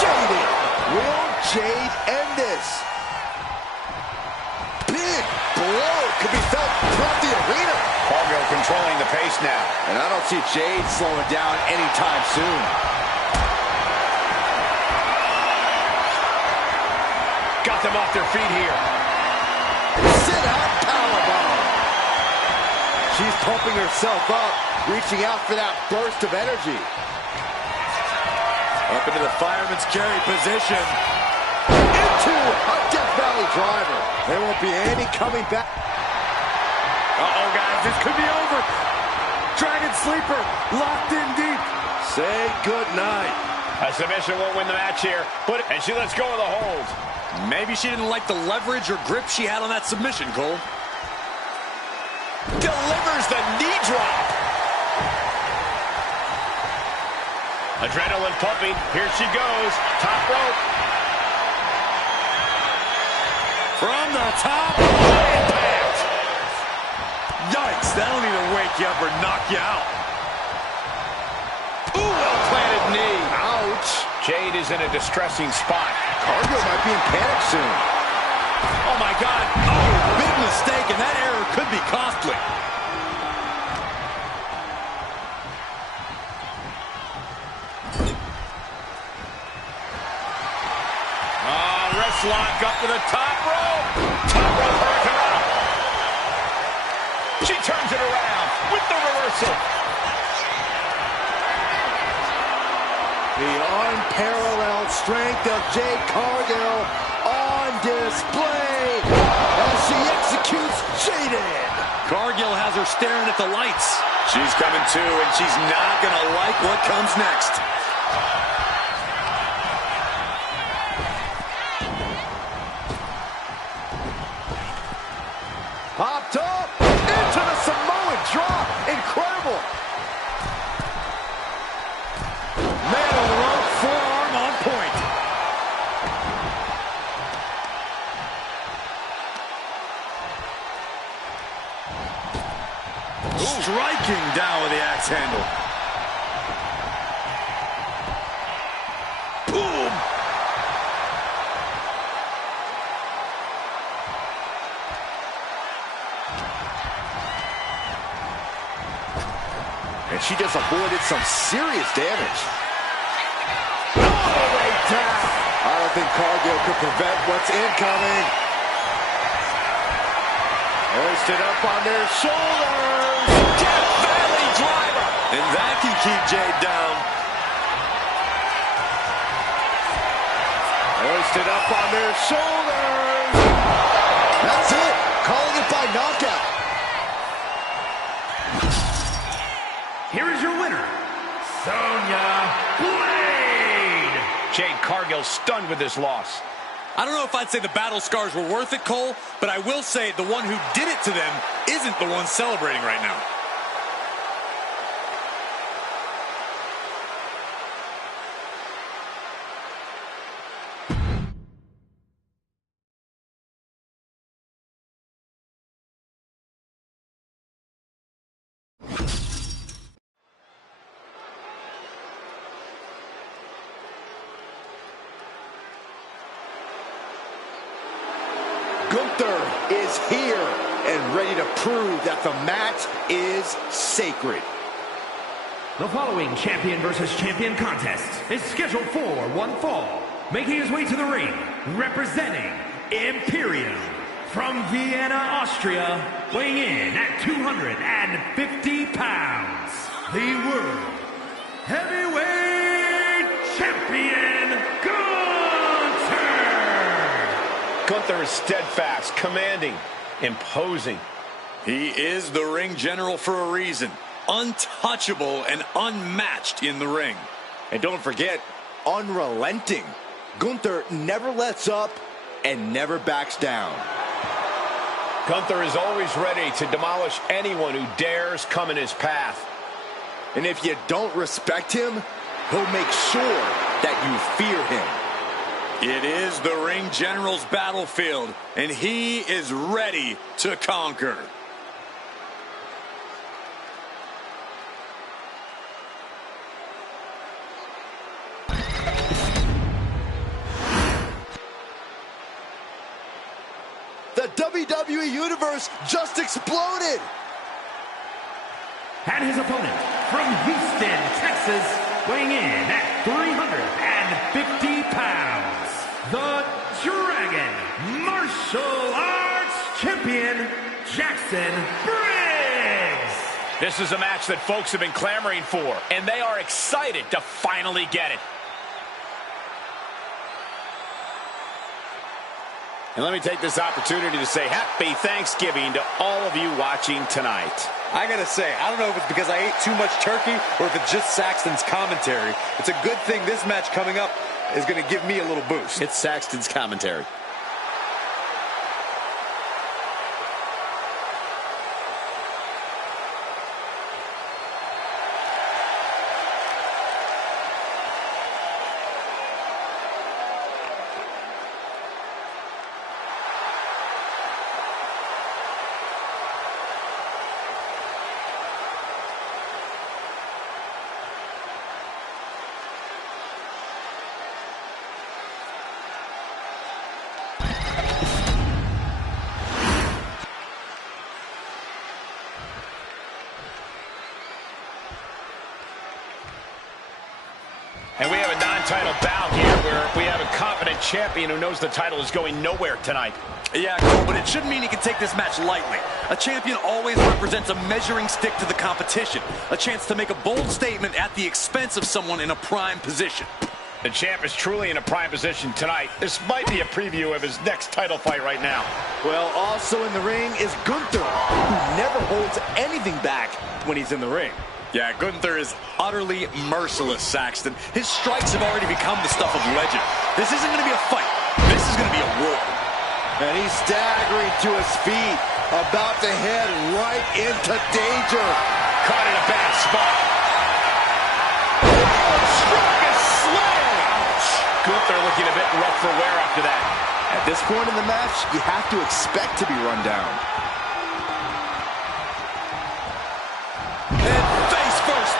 jaded. Will Jade end this? Big blow could be felt throughout the arena. Cargill controlling the pace now. And I don't see Jade slowing down anytime soon. Got them off their feet here. Sit-out powerbomb. She's pumping herself up, reaching out for that burst of energy. Up into the fireman's carry position. Into a Death Valley driver. There won't be any coming back. Uh-oh, guys, this could be over. Dragon Sleeper locked in deep. Say goodnight. A submission won't win the match here, and she lets go of the hold. Maybe she didn't like the leverage or grip she had on that submission, Cole. Delivers the knee drop. Adrenaline pumping. Here she goes. Top rope. From the top. Impact. Yikes. That'll either wake you up or knock you out. Ooh, well-planted knee. Ouch. Jade is in a distressing spot. Cargill might be in panic soon. Oh, my God. Oh, big mistake, and that error could be costly. Wrist lock up to the top rope. Top rope hurricane. She turns it around with the reversal. The unparalleled strength of Jade Cargill on display as she executes Jaded. Cargill has her staring at the lights. She's coming too, and she's not going to like what comes next. Popped up into the Samoan drop. Incredible. Man on the rope, forearm on point. Striking down with the axe handle. Boom. And she just avoided some serious damage. All the way Cargill could prevent what's incoming. Hoisted up on their shoulders. Death Valley driver. And that can keep Jade down. Hoisted up on their shoulders. That's it. Calling it by knockout. Here is your winner, Sonya Blade. Jade Cargill stunned with this loss. I don't know if I'd say the battle scars were worth it, Cole, but I will say the one who did it to them isn't the one celebrating right now. Gunther is here and ready to prove that the match is sacred. The following champion versus champion contest is scheduled for one fall. Making his way to the ring, representing Imperium from Vienna, Austria, weighing in at 250 pounds, the World Heavyweight Champion, Gunther is steadfast, commanding, imposing. He is the ring general for a reason. Untouchable and unmatched in the ring. And don't forget, unrelenting. Gunther never lets up and never backs down. Gunther is always ready to demolish anyone who dares come in his path. And if you don't respect him, he'll make sure that you fear him. It is the ring general's battlefield, and he is ready to conquer. The WWE Universe just exploded! And his opponent from Houston, Texas, weighing in at 350 pounds, the Dragon Martial Arts Champion, Jackson Briggs. This is a match that folks have been clamoring for, and they are excited to finally get it. And let me take this opportunity to say happy Thanksgiving to all of you watching tonight. I gotta say, I don't know if it's because I ate too much turkey or if it's just Saxton's commentary. It's a good thing this match coming up is gonna give me a little boost. It's Saxton's commentary. And we have a non-title bout here where we have a confident champion who knows the title is going nowhere tonight. Yeah, Cole, but it shouldn't mean he can take this match lightly. A champion always represents a measuring stick to the competition, a chance to make a bold statement at the expense of someone in a prime position. The champ is truly in a prime position tonight. This might be a preview of his next title fight right now. Well, also in the ring is Gunther, who never holds anything back when he's in the ring. Yeah, Gunther is utterly merciless, Saxton. His strikes have already become the stuff of legend. This isn't going to be a fight. This is going to be a war. And he's staggering to his feet, about to head right into danger. Caught in a bad spot. Strongest slam! Ouch! Gunther looking a bit rough for wear after that. At this point in the match, you have to expect to be run down.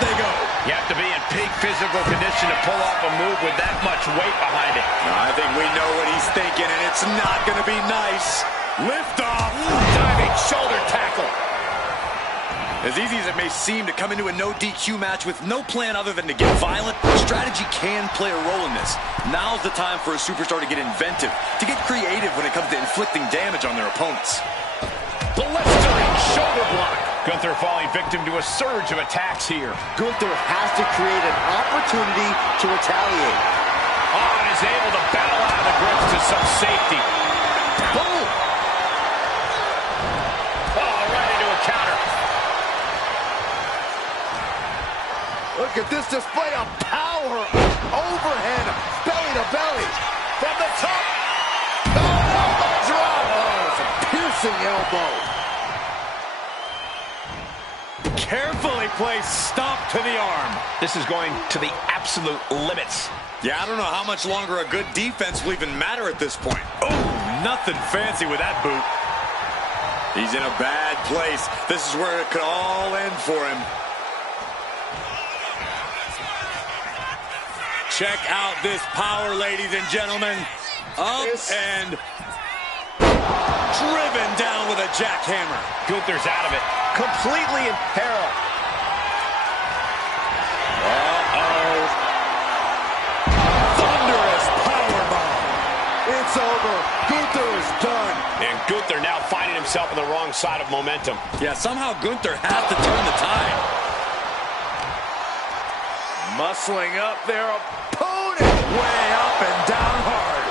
They go. You have to be in peak physical condition to pull off a move with that much weight behind it. I think we know what he's thinking, and it's not going to be nice. Lift off. Diving shoulder tackle. As easy as it may seem to come into a no DQ match with no plan other than to get violent, strategy strategy can play a role in this. Now's the time for a superstar to get inventive, to get creative when it comes to inflicting damage on their opponents. Blistering shoulder block. Gunther falling victim to a surge of attacks here. Gunther has to create an opportunity to retaliate. Oh, and is able to battle out of the grips to some safety. Boom! Oh, right into a counter. Look at this display of power. Overhead, belly to belly. From the top. Oh, elbow drop. Oh, it's a piercing elbow. Carefully placed stomp to the arm. This is going to the absolute limits. Yeah, I don't know how much longer a good defense will even matter at this point. Oh, nothing fancy with that boot. He's in a bad place. This is where it could all end for him. Check out this power, ladies and gentlemen. Up and driven down with a jackhammer. Gunther's out of it. Completely in peril. Uh-oh. Thunderous powerbomb. It's over. Gunther is done. And Gunther now finding himself on the wrong side of momentum. Yeah, somehow Gunther has to turn the tide. Muscling up their opponent. Way up and down hard.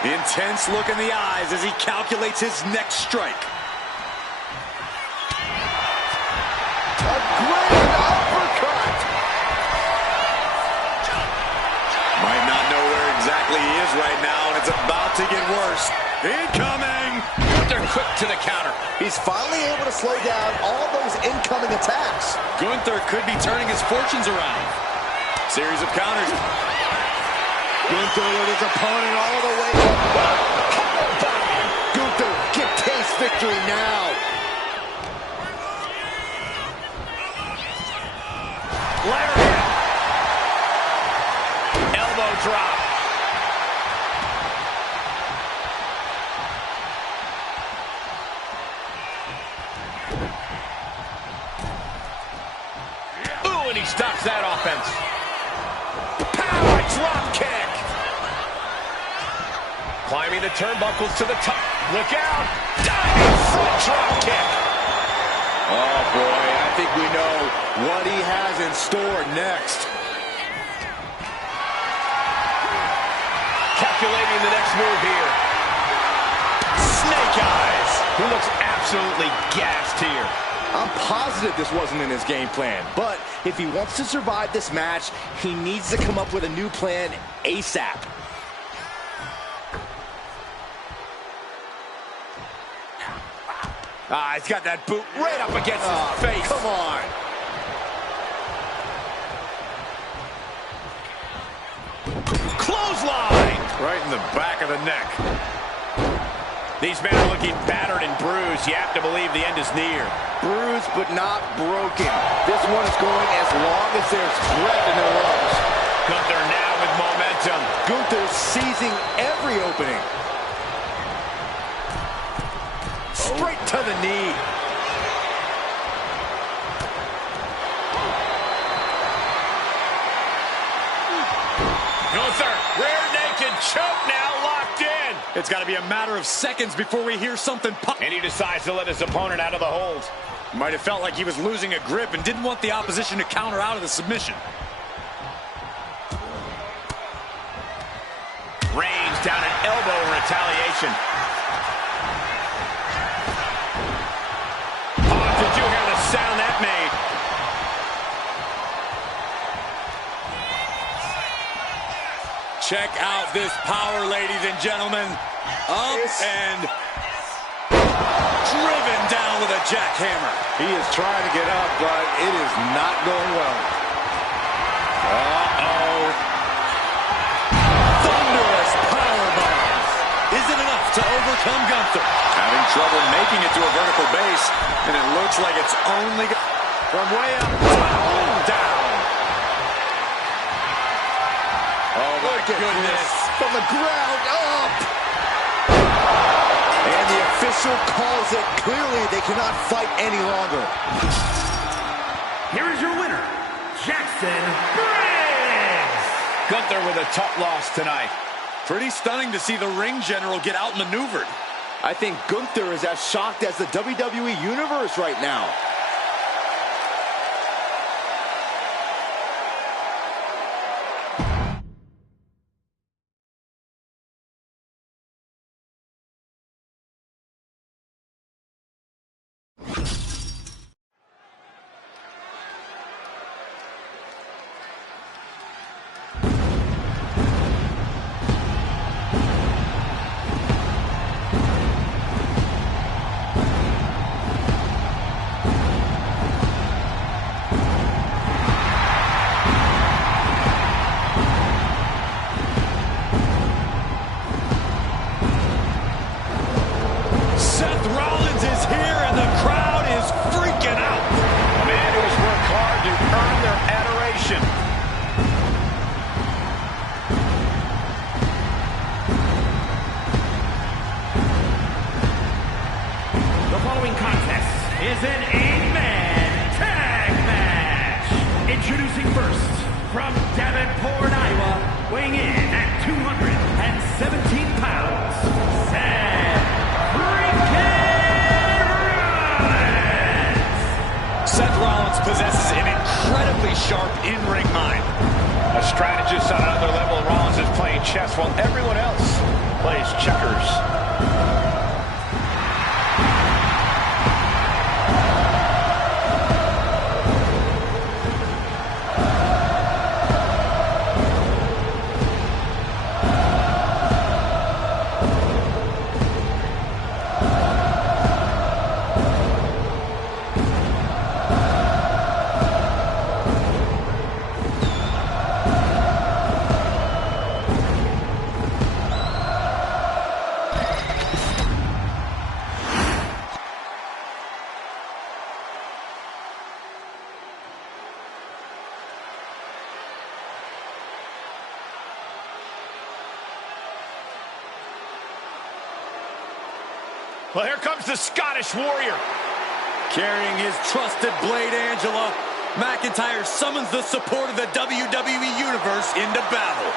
The intense look in the eyes as he calculates his next strike. A great uppercut. Might not know where exactly he is right now, and it's about to get worse. Incoming! Gunther quick to the counter. He's finally able to slow down all those incoming attacks. Gunther could be turning his fortunes around. Series of counters. Gunther with his opponent all the way up. Gunther can taste victory now. Lariat. Elbow drop. Ooh, and he stops that offense. Power drop kick. Climbing the turnbuckles to the top. Look out. Diving front drop kick. Oh, boy, I think we know what he has in store next. Calculating the next move here. Snake eyes. He looks absolutely gassed here. I'm positive this wasn't in his game plan, but if he wants to survive this match, he needs to come up with a new plan ASAP. He's got that boot right up against his face. Come on. Clothesline. Right in the back of the neck. These men are looking battered and bruised. You have to believe the end is near. Bruised but not broken. This one is going as long as there's breath in their lungs. Gunther now with momentum. Gunther seizing every opening. Straight to the knee. Gunther, rear naked choke now locked in. It's got to be a matter of seconds before we hear something pop. And he decides to let his opponent out of the hold. Might have felt like he was losing a grip and didn't want the opposition to counter out of the submission. Rains down an elbow in retaliation. Oh, did you hear the sound that made? Check out this power, ladies and gentlemen. Up and driven down with a jackhammer. He is trying to get up, but it is not going well. Uh-oh. Thunderous powerbomb. Isn't enough to overcome Gunther. Having trouble making it to a vertical base, and it looks like it's only from way up, down. Oh, my goodness. From the ground up. And the official calls it. Clearly, they cannot fight any longer. Here is your winner, Jackson. Gunther with a tough loss tonight. Pretty stunning to see the ring general get outmaneuvered. I think Gunther is as shocked as the WWE Universe right now. Is an 8-man tag match. Introducing first, from Davenport, Iowa, weighing in at 217 pounds, Seth freaking Rollins. Seth Rollins possesses an incredibly sharp in-ring mind. A strategist on another level, Rollins is playing chess while everyone else plays checkers. Well, here comes the Scottish Warrior. Carrying his trusted blade, Angela, McIntyre summons the support of the WWE Universe into battle.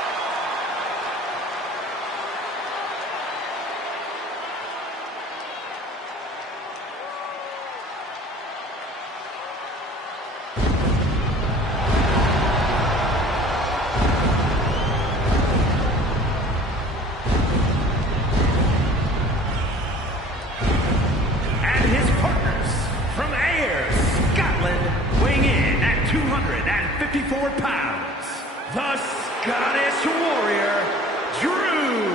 Pounds, the Scottish Warrior, Drew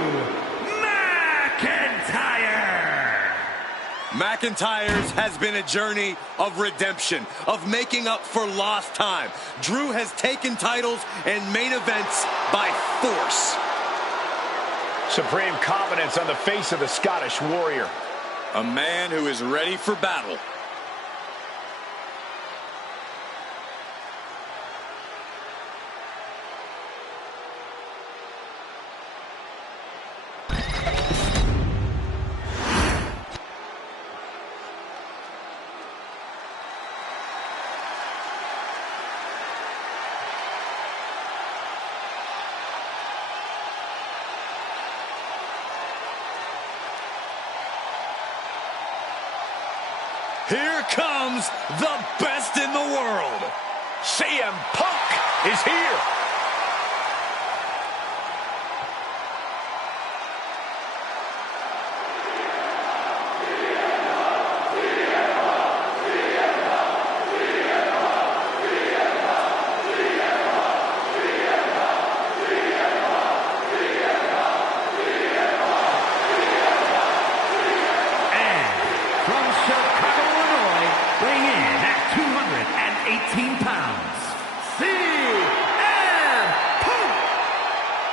McIntyre. McIntyre's has been a journey of redemption, of making up for lost time. Drew has taken titles and main events by force. Supreme confidence on the face of the Scottish Warrior. A man who is ready for battle. Here comes the best in the world. CM Punk is here.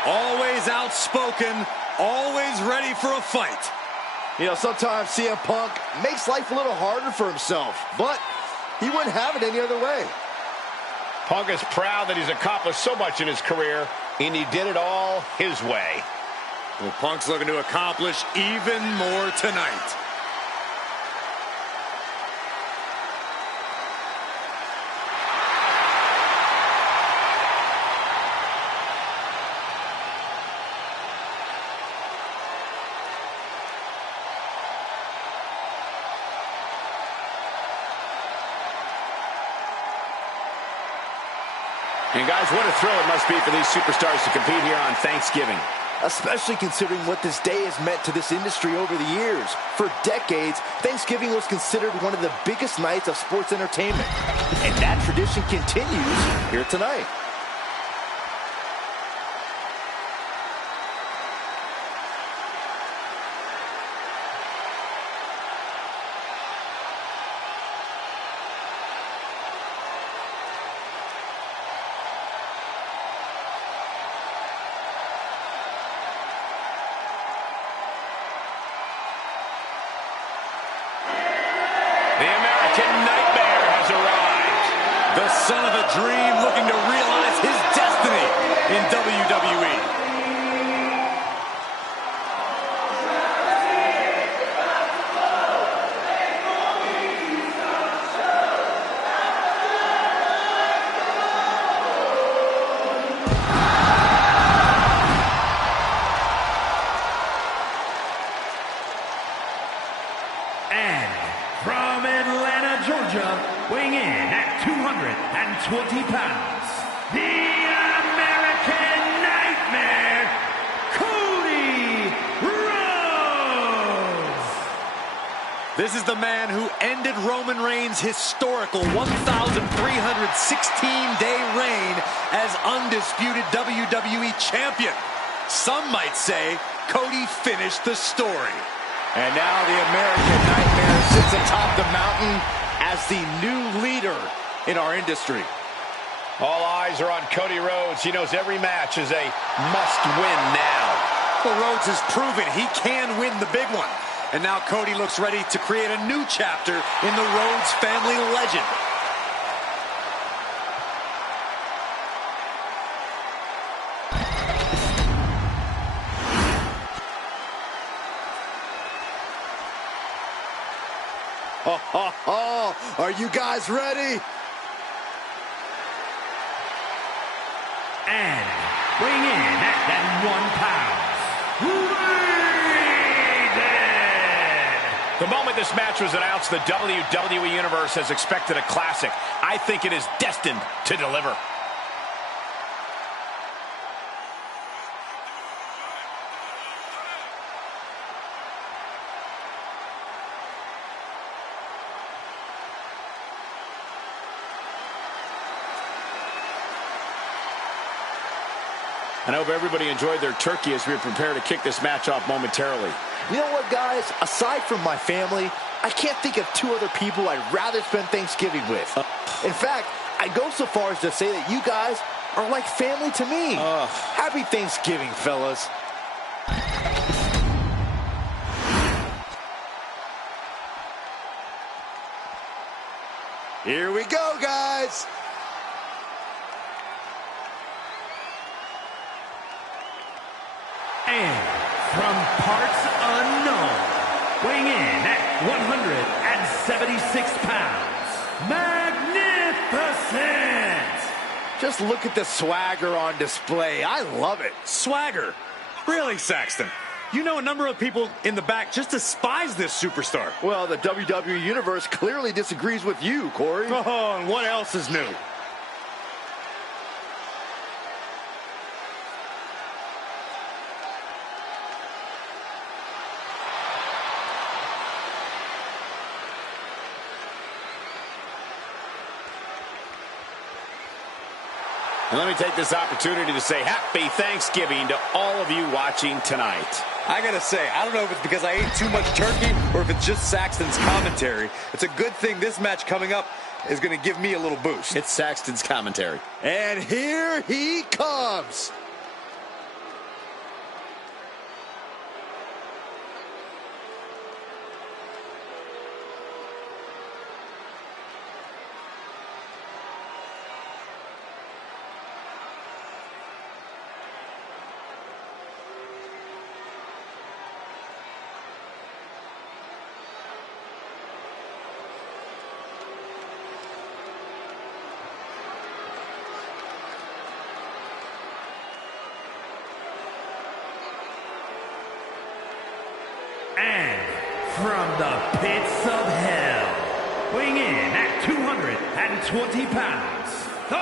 Always outspoken, always ready for a fight. You know, sometimes CM Punk makes life a little harder for himself, but he wouldn't have it any other way. Punk is proud that he's accomplished so much in his career, and he did it all his way. Well, Punk's looking to accomplish even more tonight. And guys, what a thrill it must be for these superstars to compete here on Thanksgiving. Especially considering what this day has meant to this industry over the years. For decades, Thanksgiving was considered one of the biggest nights of sports entertainment. And that tradition continues here tonight. The American Nightmare has arrived. The son of a dream looking to realize his destiny in WWE. And from Atlanta, Georgia, weighing in at 220 pounds, the American Nightmare, Cody Rhodes. This is the man who ended Roman Reigns' historical 1,316-day reign as undisputed WWE champion. Some might say Cody finished the story. And now the American Nightmare sits atop the mountain as the new leader in our industry. All eyes are on Cody Rhodes. He knows every match is a must-win now. Well, Rhodes has proven he can win the big one. And now Cody looks ready to create a new chapter in the Rhodes family legend. Are you guys ready? And weighing in at that 1 pound, The moment this match was announced, the WWE Universe has expected a classic. I think it is destined to deliver. I hope everybody enjoyed their turkey as we prepare to kick this match off momentarily. You know what, guys? Aside from my family, I can't think of two other people I'd rather spend Thanksgiving with. In fact, I'd go so far as to say that you guys are like family to me. Happy Thanksgiving, fellas. Here we go, guys. and from parts unknown, weighing in at 176 pounds, magnificent! Just look at the swagger on display. I love it. Swagger? Really, Saxton? You know a number of people in the back just despise this superstar. Well, the WWE Universe clearly disagrees with you, Corey. Oh, and what else is new? And let me take this opportunity to say happy Thanksgiving to all of you watching tonight. I gotta say, I don't know if it's because I ate too much turkey or if it's just Saxton's commentary. It's a good thing this match coming up is gonna give me a little boost. It's Saxton's commentary. And here he comes. And from the pits of hell, weighing in at 220 pounds, the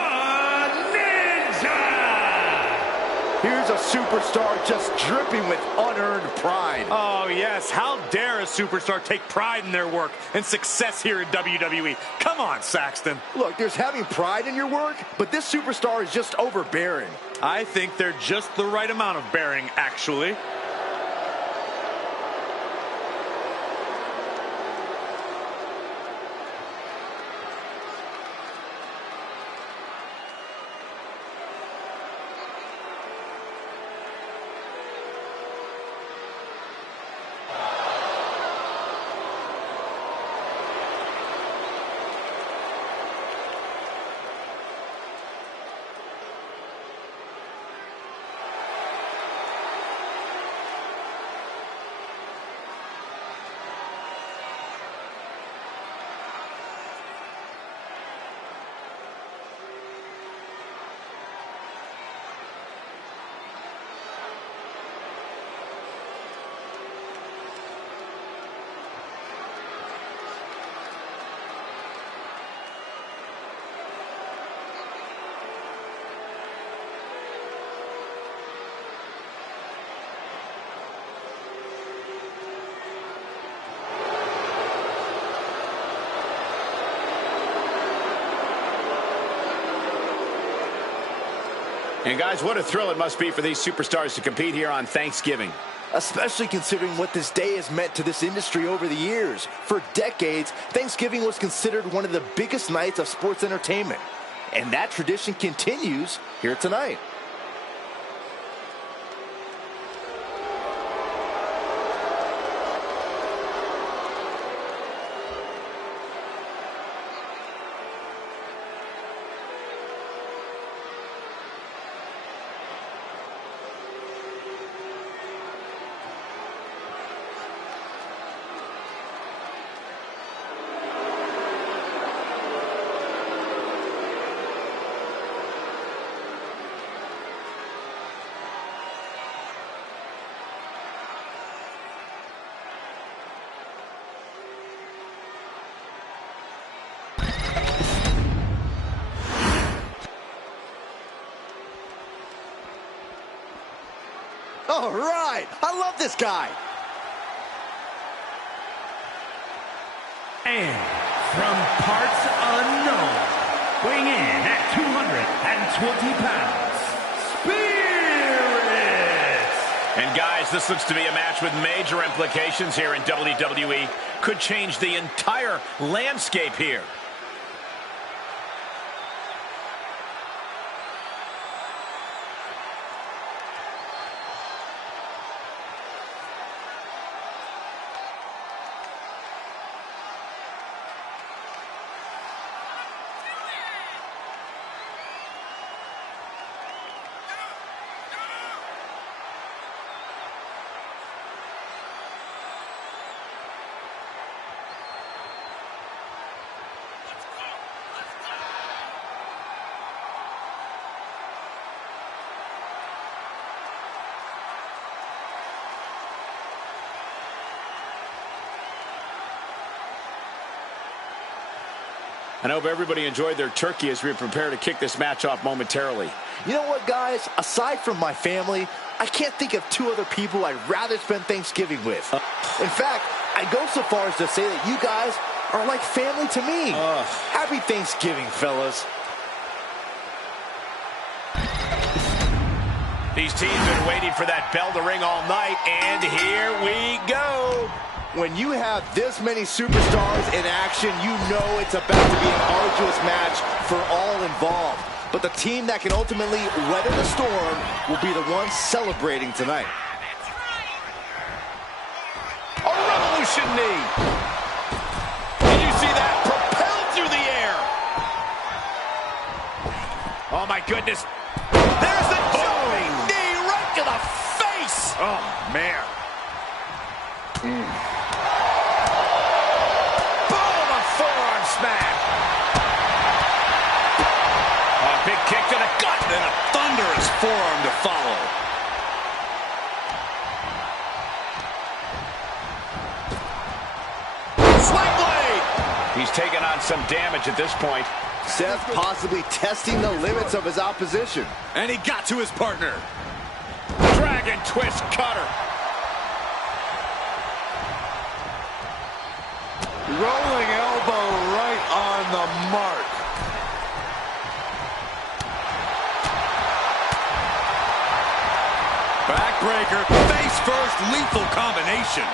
Here's a superstar just dripping with unearned pride. Oh, yes. How dare a superstar take pride in their work and success here in WWE? Come on, Saxton. Look, there's having pride in your work, but this superstar is just overbearing. I think they're just the right amount of bearing, actually. And guys, what a thrill it must be for these superstars to compete here on Thanksgiving. Especially considering what this day has meant to this industry over the years. For decades, Thanksgiving was considered one of the biggest nights of sports entertainment. And that tradition continues here tonight. All right, I love this guy. And from parts unknown, weighing in at 220 pounds, Spirit! And guys, this looks to be a match with major implications here in WWE. Could change the entire landscape here. I hope everybody enjoyed their turkey as we prepare to kick this match off momentarily. You know what, guys? Aside from my family, I can't think of two other people I'd rather spend Thanksgiving with. In fact, I'd go so far as to say that you guys are like family to me. Happy Thanksgiving, fellas. These teams have been waiting for that bell to ring all night, and here we go. When you have this many superstars in action, you know it's about to be an arduous match for all involved. But the team that can ultimately weather the storm will be the one celebrating tonight. A revolution knee. Did you see that? Propelled through the air. Oh, my goodness. There's the jumping knee right to the face. Oh, man. Forearm smash. A big kick to the gut. And a thunderous forearm to follow. Sling blade. He's taken on some damage at this point. Seth possibly testing the limits of his opposition. And he got to his partner. Dragon twist cutter. Rolling elbow right on the mark. Backbreaker, face first, lethal combination.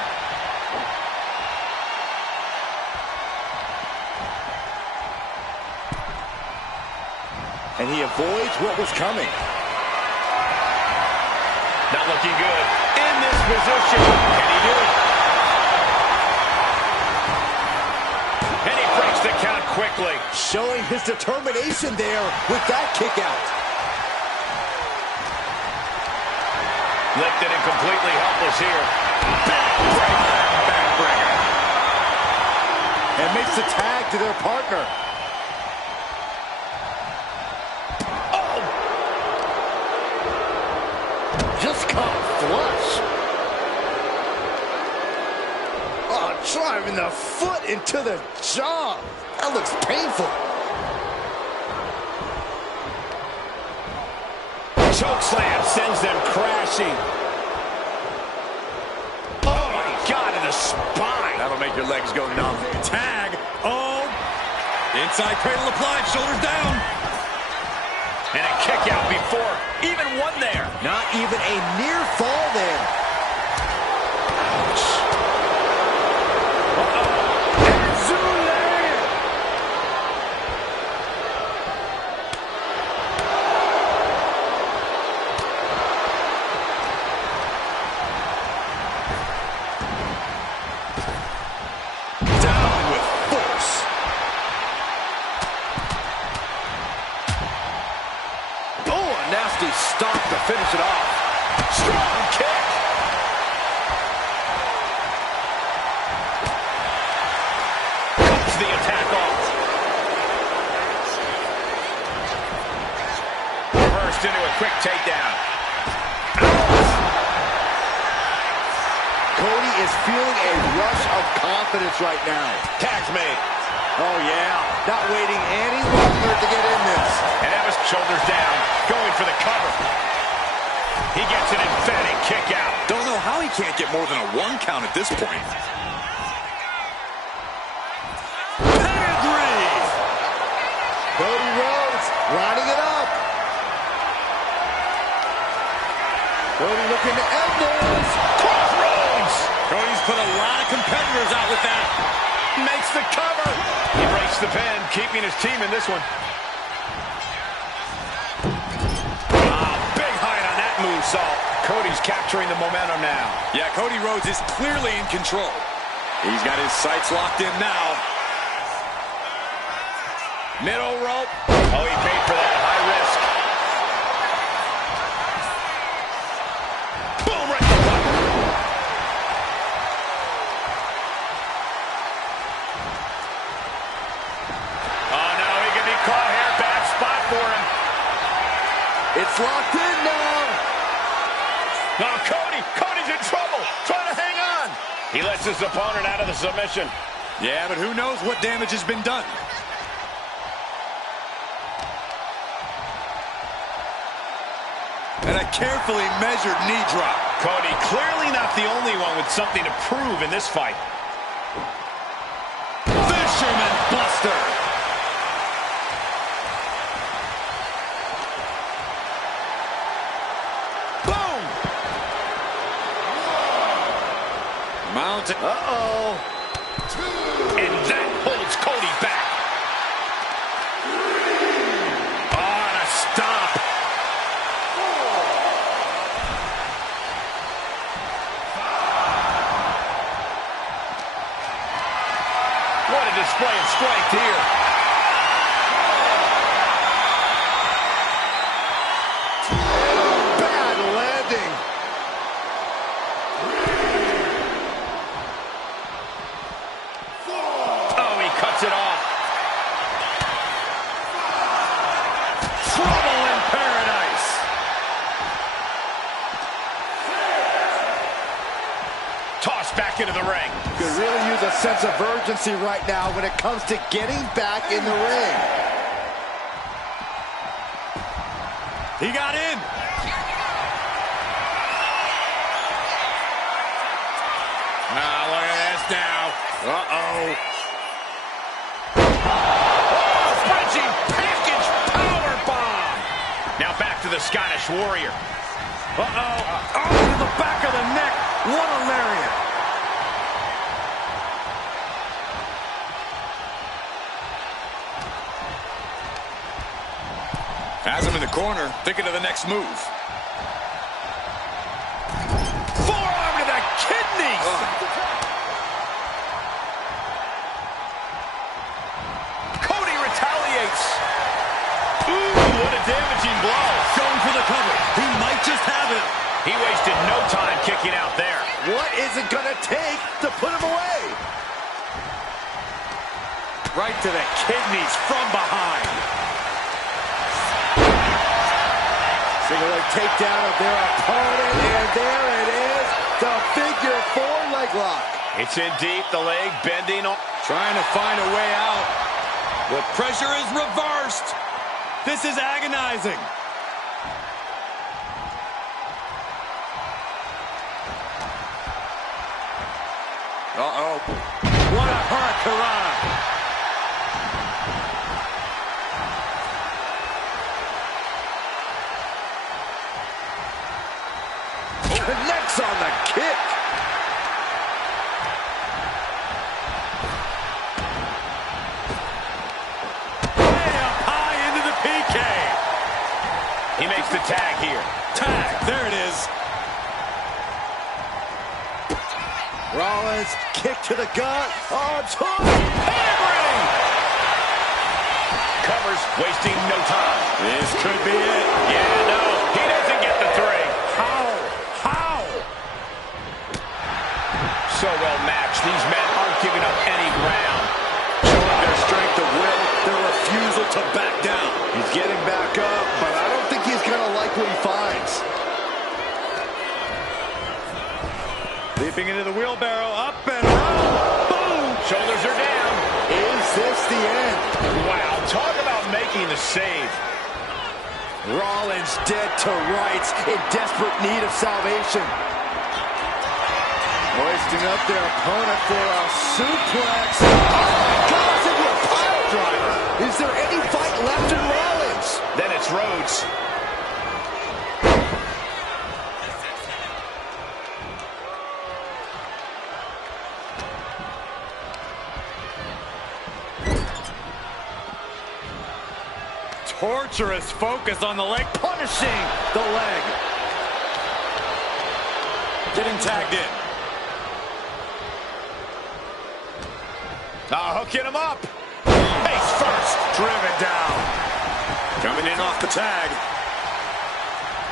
And he avoids what was coming. Not looking good. In this position. Can he do it? And he breaks the count quickly. Showing his determination there with that kick out. Lifted and completely helpless here. Backbreaker. And makes the tag to their partner. Oh! Just caught flush. Oh, driving the foot into the jaw. That looks painful. Choke slam sends them crashing. Oh my God, in the spine. That'll make your legs go numb. Tag. Oh. Inside cradle applied, shoulders down. And a kick out before even one there. Not even a near fall there. Nasty stop to finish it off. Strong kick. Cuts the attack off. Reversed into a quick takedown. Cody is feeling a rush of confidence right now. Tag's made. Oh, yeah. Not waiting any longer to get in this. And that was shoulders down, going for the cover. He gets an emphatic kick out. Don't know how he can't get more than a 1 count at this point. Pedigree! Cody Rhodes lining it up. Cody looking to end this. Crossroads! Cody's put a lot of competitors out with that. Makes the cover. He breaks the pen, keeping his team in this one. Big height on that moonsault. Cody's capturing the momentum now. Yeah, Cody Rhodes is clearly in control. He's got his sights locked in now. Middle rope. Oh, he paid for that. High risk. Boom, right to the button. Oh, no, he can be caught here. Bad spot for him. It's locked in now. No, Cody's in trouble. Trying to hang on. He lets his opponent out of the submission. Yeah, but who knows what damage has been done. And a carefully measured knee drop. Cody clearly not the only one with something to prove in this fight. Fisherman Buster. Boom! Mountain. Uh-oh. And that holds Cody back. Oh, and a stop. What a display of strength here. Bad landing. Oh, he cuts it off. Trouble in paradise. Tossed back into the ring. Could really use a sense of urgency right now when it comes to getting back in the ring. He got in. Uh-oh. Stretching package powerbomb. Now back to the Scottish Warrior. Uh-oh. Oh, to the back of the neck. What a lariat. Has him in the corner, thinking of the next move. Forearm to the kidneys. Cody retaliates. Ooh, what a damaging blow. Going for the cover. He might just have it. He wasted no time kicking out there. What is it going to take to put him away? Right to the kidneys from behind. Single leg takedown of their opponent, and there it is, the figure four leg lock. It's in deep, the leg bending. Trying to find a way out. The pressure is reversed. This is agonizing. Uh-oh. What a hurricane. Connects on the kick. Way up high into the PK. He makes the tag here. Tag, there it is. Rollins, kick to the gut. On top. Hammering! Covers, wasting no time. This could be it. Yeah, no, he doesn't get the three. How? So well matched. These men aren't giving up any ground. Showing their strength of will, their refusal to back down. He's getting back up, but I don't think he's going to like what he finds. Leaping into the wheelbarrow, up and around. Boom! Shoulders are down. Is this the end? Wow, talk about making the save. Rollins dead to rights, in desperate need of salvation. Hoisting up their opponent for a suplex. Oh my God, into a pile driver. Is there any fight left in Rollins? Then it's Rhodes. Torturous focus on the leg, punishing the leg. Getting tagged in. Hooking him up. Face first. Driven down. Coming in off the tag.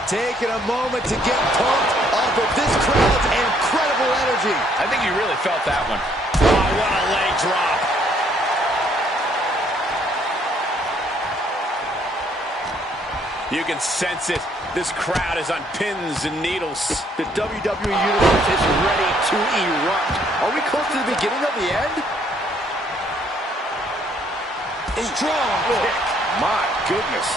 Taking a moment to get pumped off of this crowd's incredible energy. I think you really felt that one. Oh, what a leg drop. You can sense it. This crowd is on pins and needles. The WWE Universe is ready to erupt. Are we close to the beginning of the end? Strong kick. My goodness.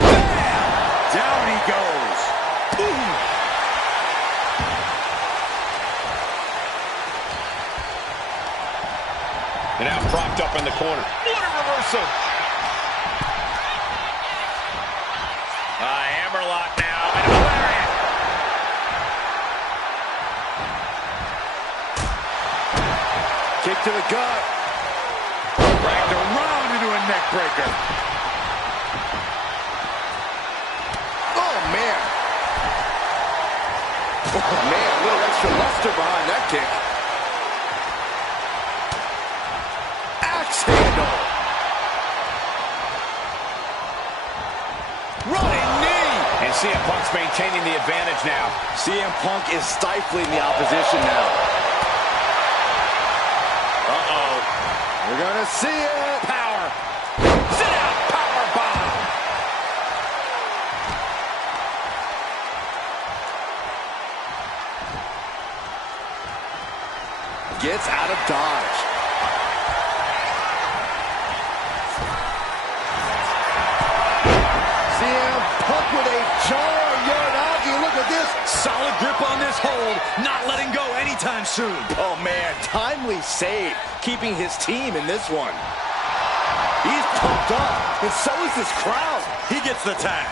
Bam! Down he goes. Boom. And now propped up in the corner. What a reversal. Hammerlock now. And a lariat. Kick to the gut. Dragged around into a neck breaker. Oh, man. Oh, man, a little extra luster behind that kick. Axe handle. Running knee. And CM Punk's maintaining the advantage now. CM Punk is stifling the opposition now. We're gonna see it. Power. Sit out. Power bomb. Gets out of dodge. CM Punk with a jarring Solid grip on this hold, not letting go anytime soon. Oh, man, timely save, keeping his team in this one. He's pumped up, and so is this crowd. He gets the tag.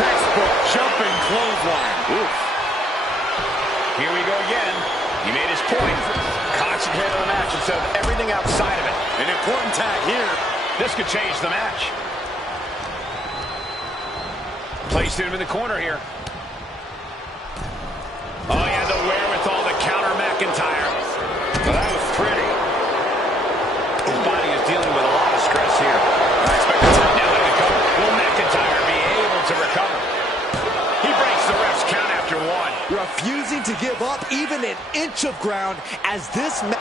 Textbook jumping clothesline. Oof. Here we go again. He made his point. Concentrate on the match instead of everything outside of it. An important tag here. This could change the match. Placed him in the corner here. Oh, he had the wherewithal to counter McIntyre. Well, that was pretty. His body is dealing with a lot of stress here. I expect the tag Now let it go. Will McIntyre be able to recover? He breaks the ref's count after one. Refusing to give up even an inch of ground as this as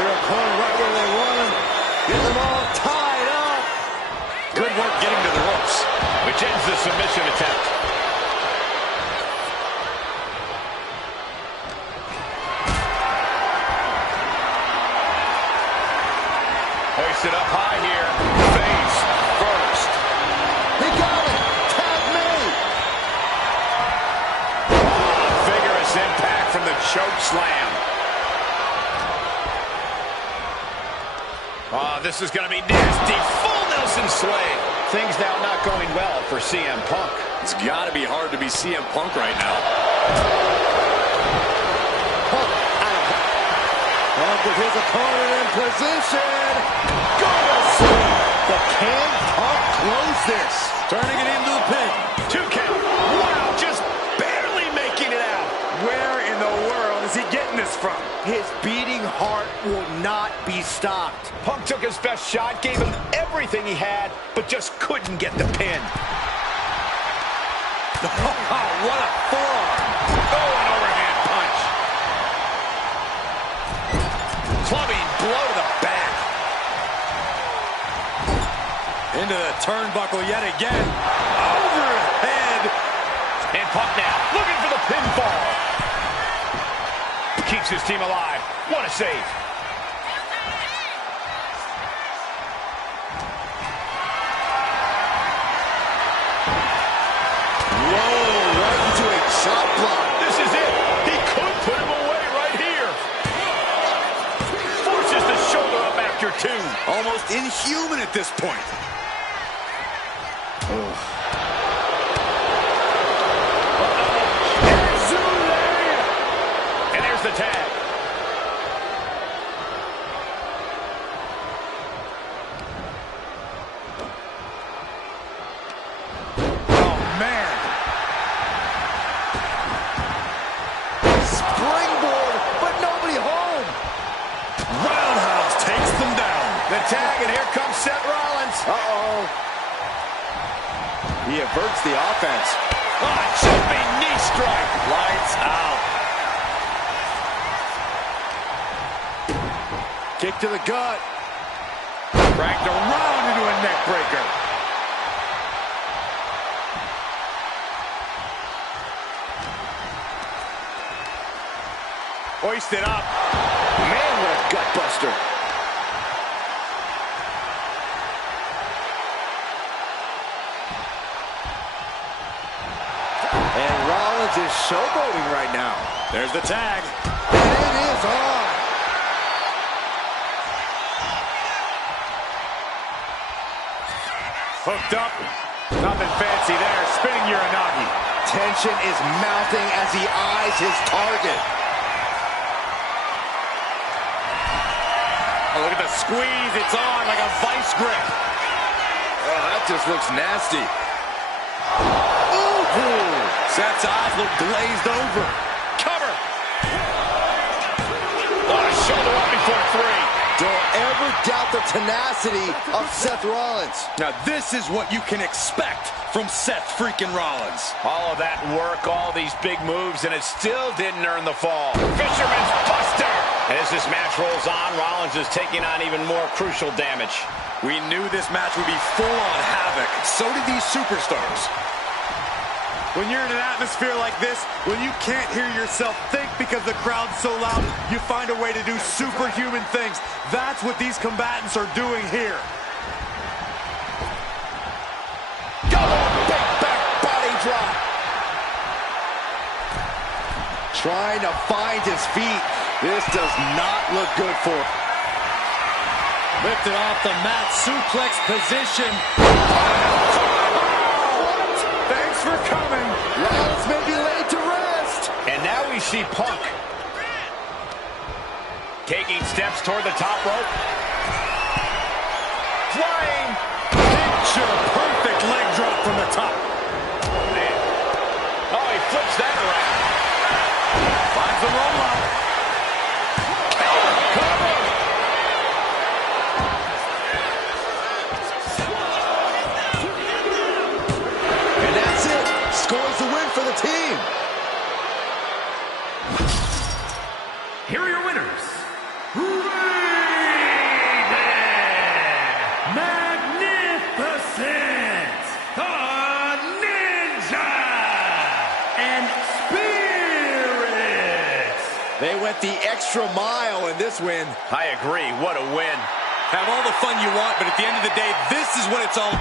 their opponent right where they want him. Get them all tied up. Good work getting to the ropes. Which ends the submission attempt. Hoisted up high here. Face first. He got it. Tag made. Vigorous impact from the choke slam. Oh, this is going to be nasty. Full Nelson slave. Things now not going well for CM Punk. It's got to be hard to be CM Punk right now. Punk with his opponent in position. Go to sleep. But can Punk close this? Turning it into the pin. 2 count. Wow, just barely making it out. Where in the world is he getting this from? His beating heart will not be stopped. Punk took his best shot, gave him everything he had, but just couldn't get the pin. What a forearm. Oh, an overhand punch. Clubbing blow to the back. Into the turnbuckle yet again. Overhead. And Punk now looking for the pinfall. Keeps his team alive. What a save. Whoa, right into a chop block. This is it. He could put him away right here. Forces the shoulder up after 2. Almost inhuman at this point. And there's the tag. Oh, man. Springboard, but nobody home. Roundhouse takes them down. The tag, and here comes Seth Rollins. Uh-oh. He averts the offense. Jumping knee strike. Lights out. Kick to the gut. Dragged around into a neck breaker. Hoisted up. Man, what a gut buster. And Rollins is showboating right now. There's the tag. And it is on. Hooked up. Nothing fancy there. Spinning Uranagi. Tension is mounting as he eyes his target. Oh, look at the squeeze. It's on like a vice grip. Oh, that just looks nasty. Ooh. Seth's eyes look glazed over. Cover. Shoulder up before 3. Don't ever doubt the tenacity of Seth Rollins. Now this is what you can expect from Seth freaking Rollins. All of that work, all these big moves, and it still didn't earn the fall. Fisherman's Buster. And as this match rolls on, Rollins is taking on even more crucial damage. We knew this match would be full-on havoc. So did these superstars. When you're in an atmosphere like this, when you can't hear yourself think because the crowd's so loud, you find a way to do superhuman things. That's what these combatants are doing here. Go, big back body drop. trying to find his feet. This does not look good for him. Lifted off the mat, suplex position. What? Thanks for coming. Rollins may be laid to rest. And now we see Punk taking steps toward the top rope. Flying. Picture perfect leg drop from the top. Oh, man. Oh, he flips that around. Finds the roll up. And that's it. Scores the win for the team. Here are your winners. Magnificent, the Ninja, and Spirit. They went the extra mile in this win. I agree. What a win. Have all the fun you want, but at the end of the day, this is what it's all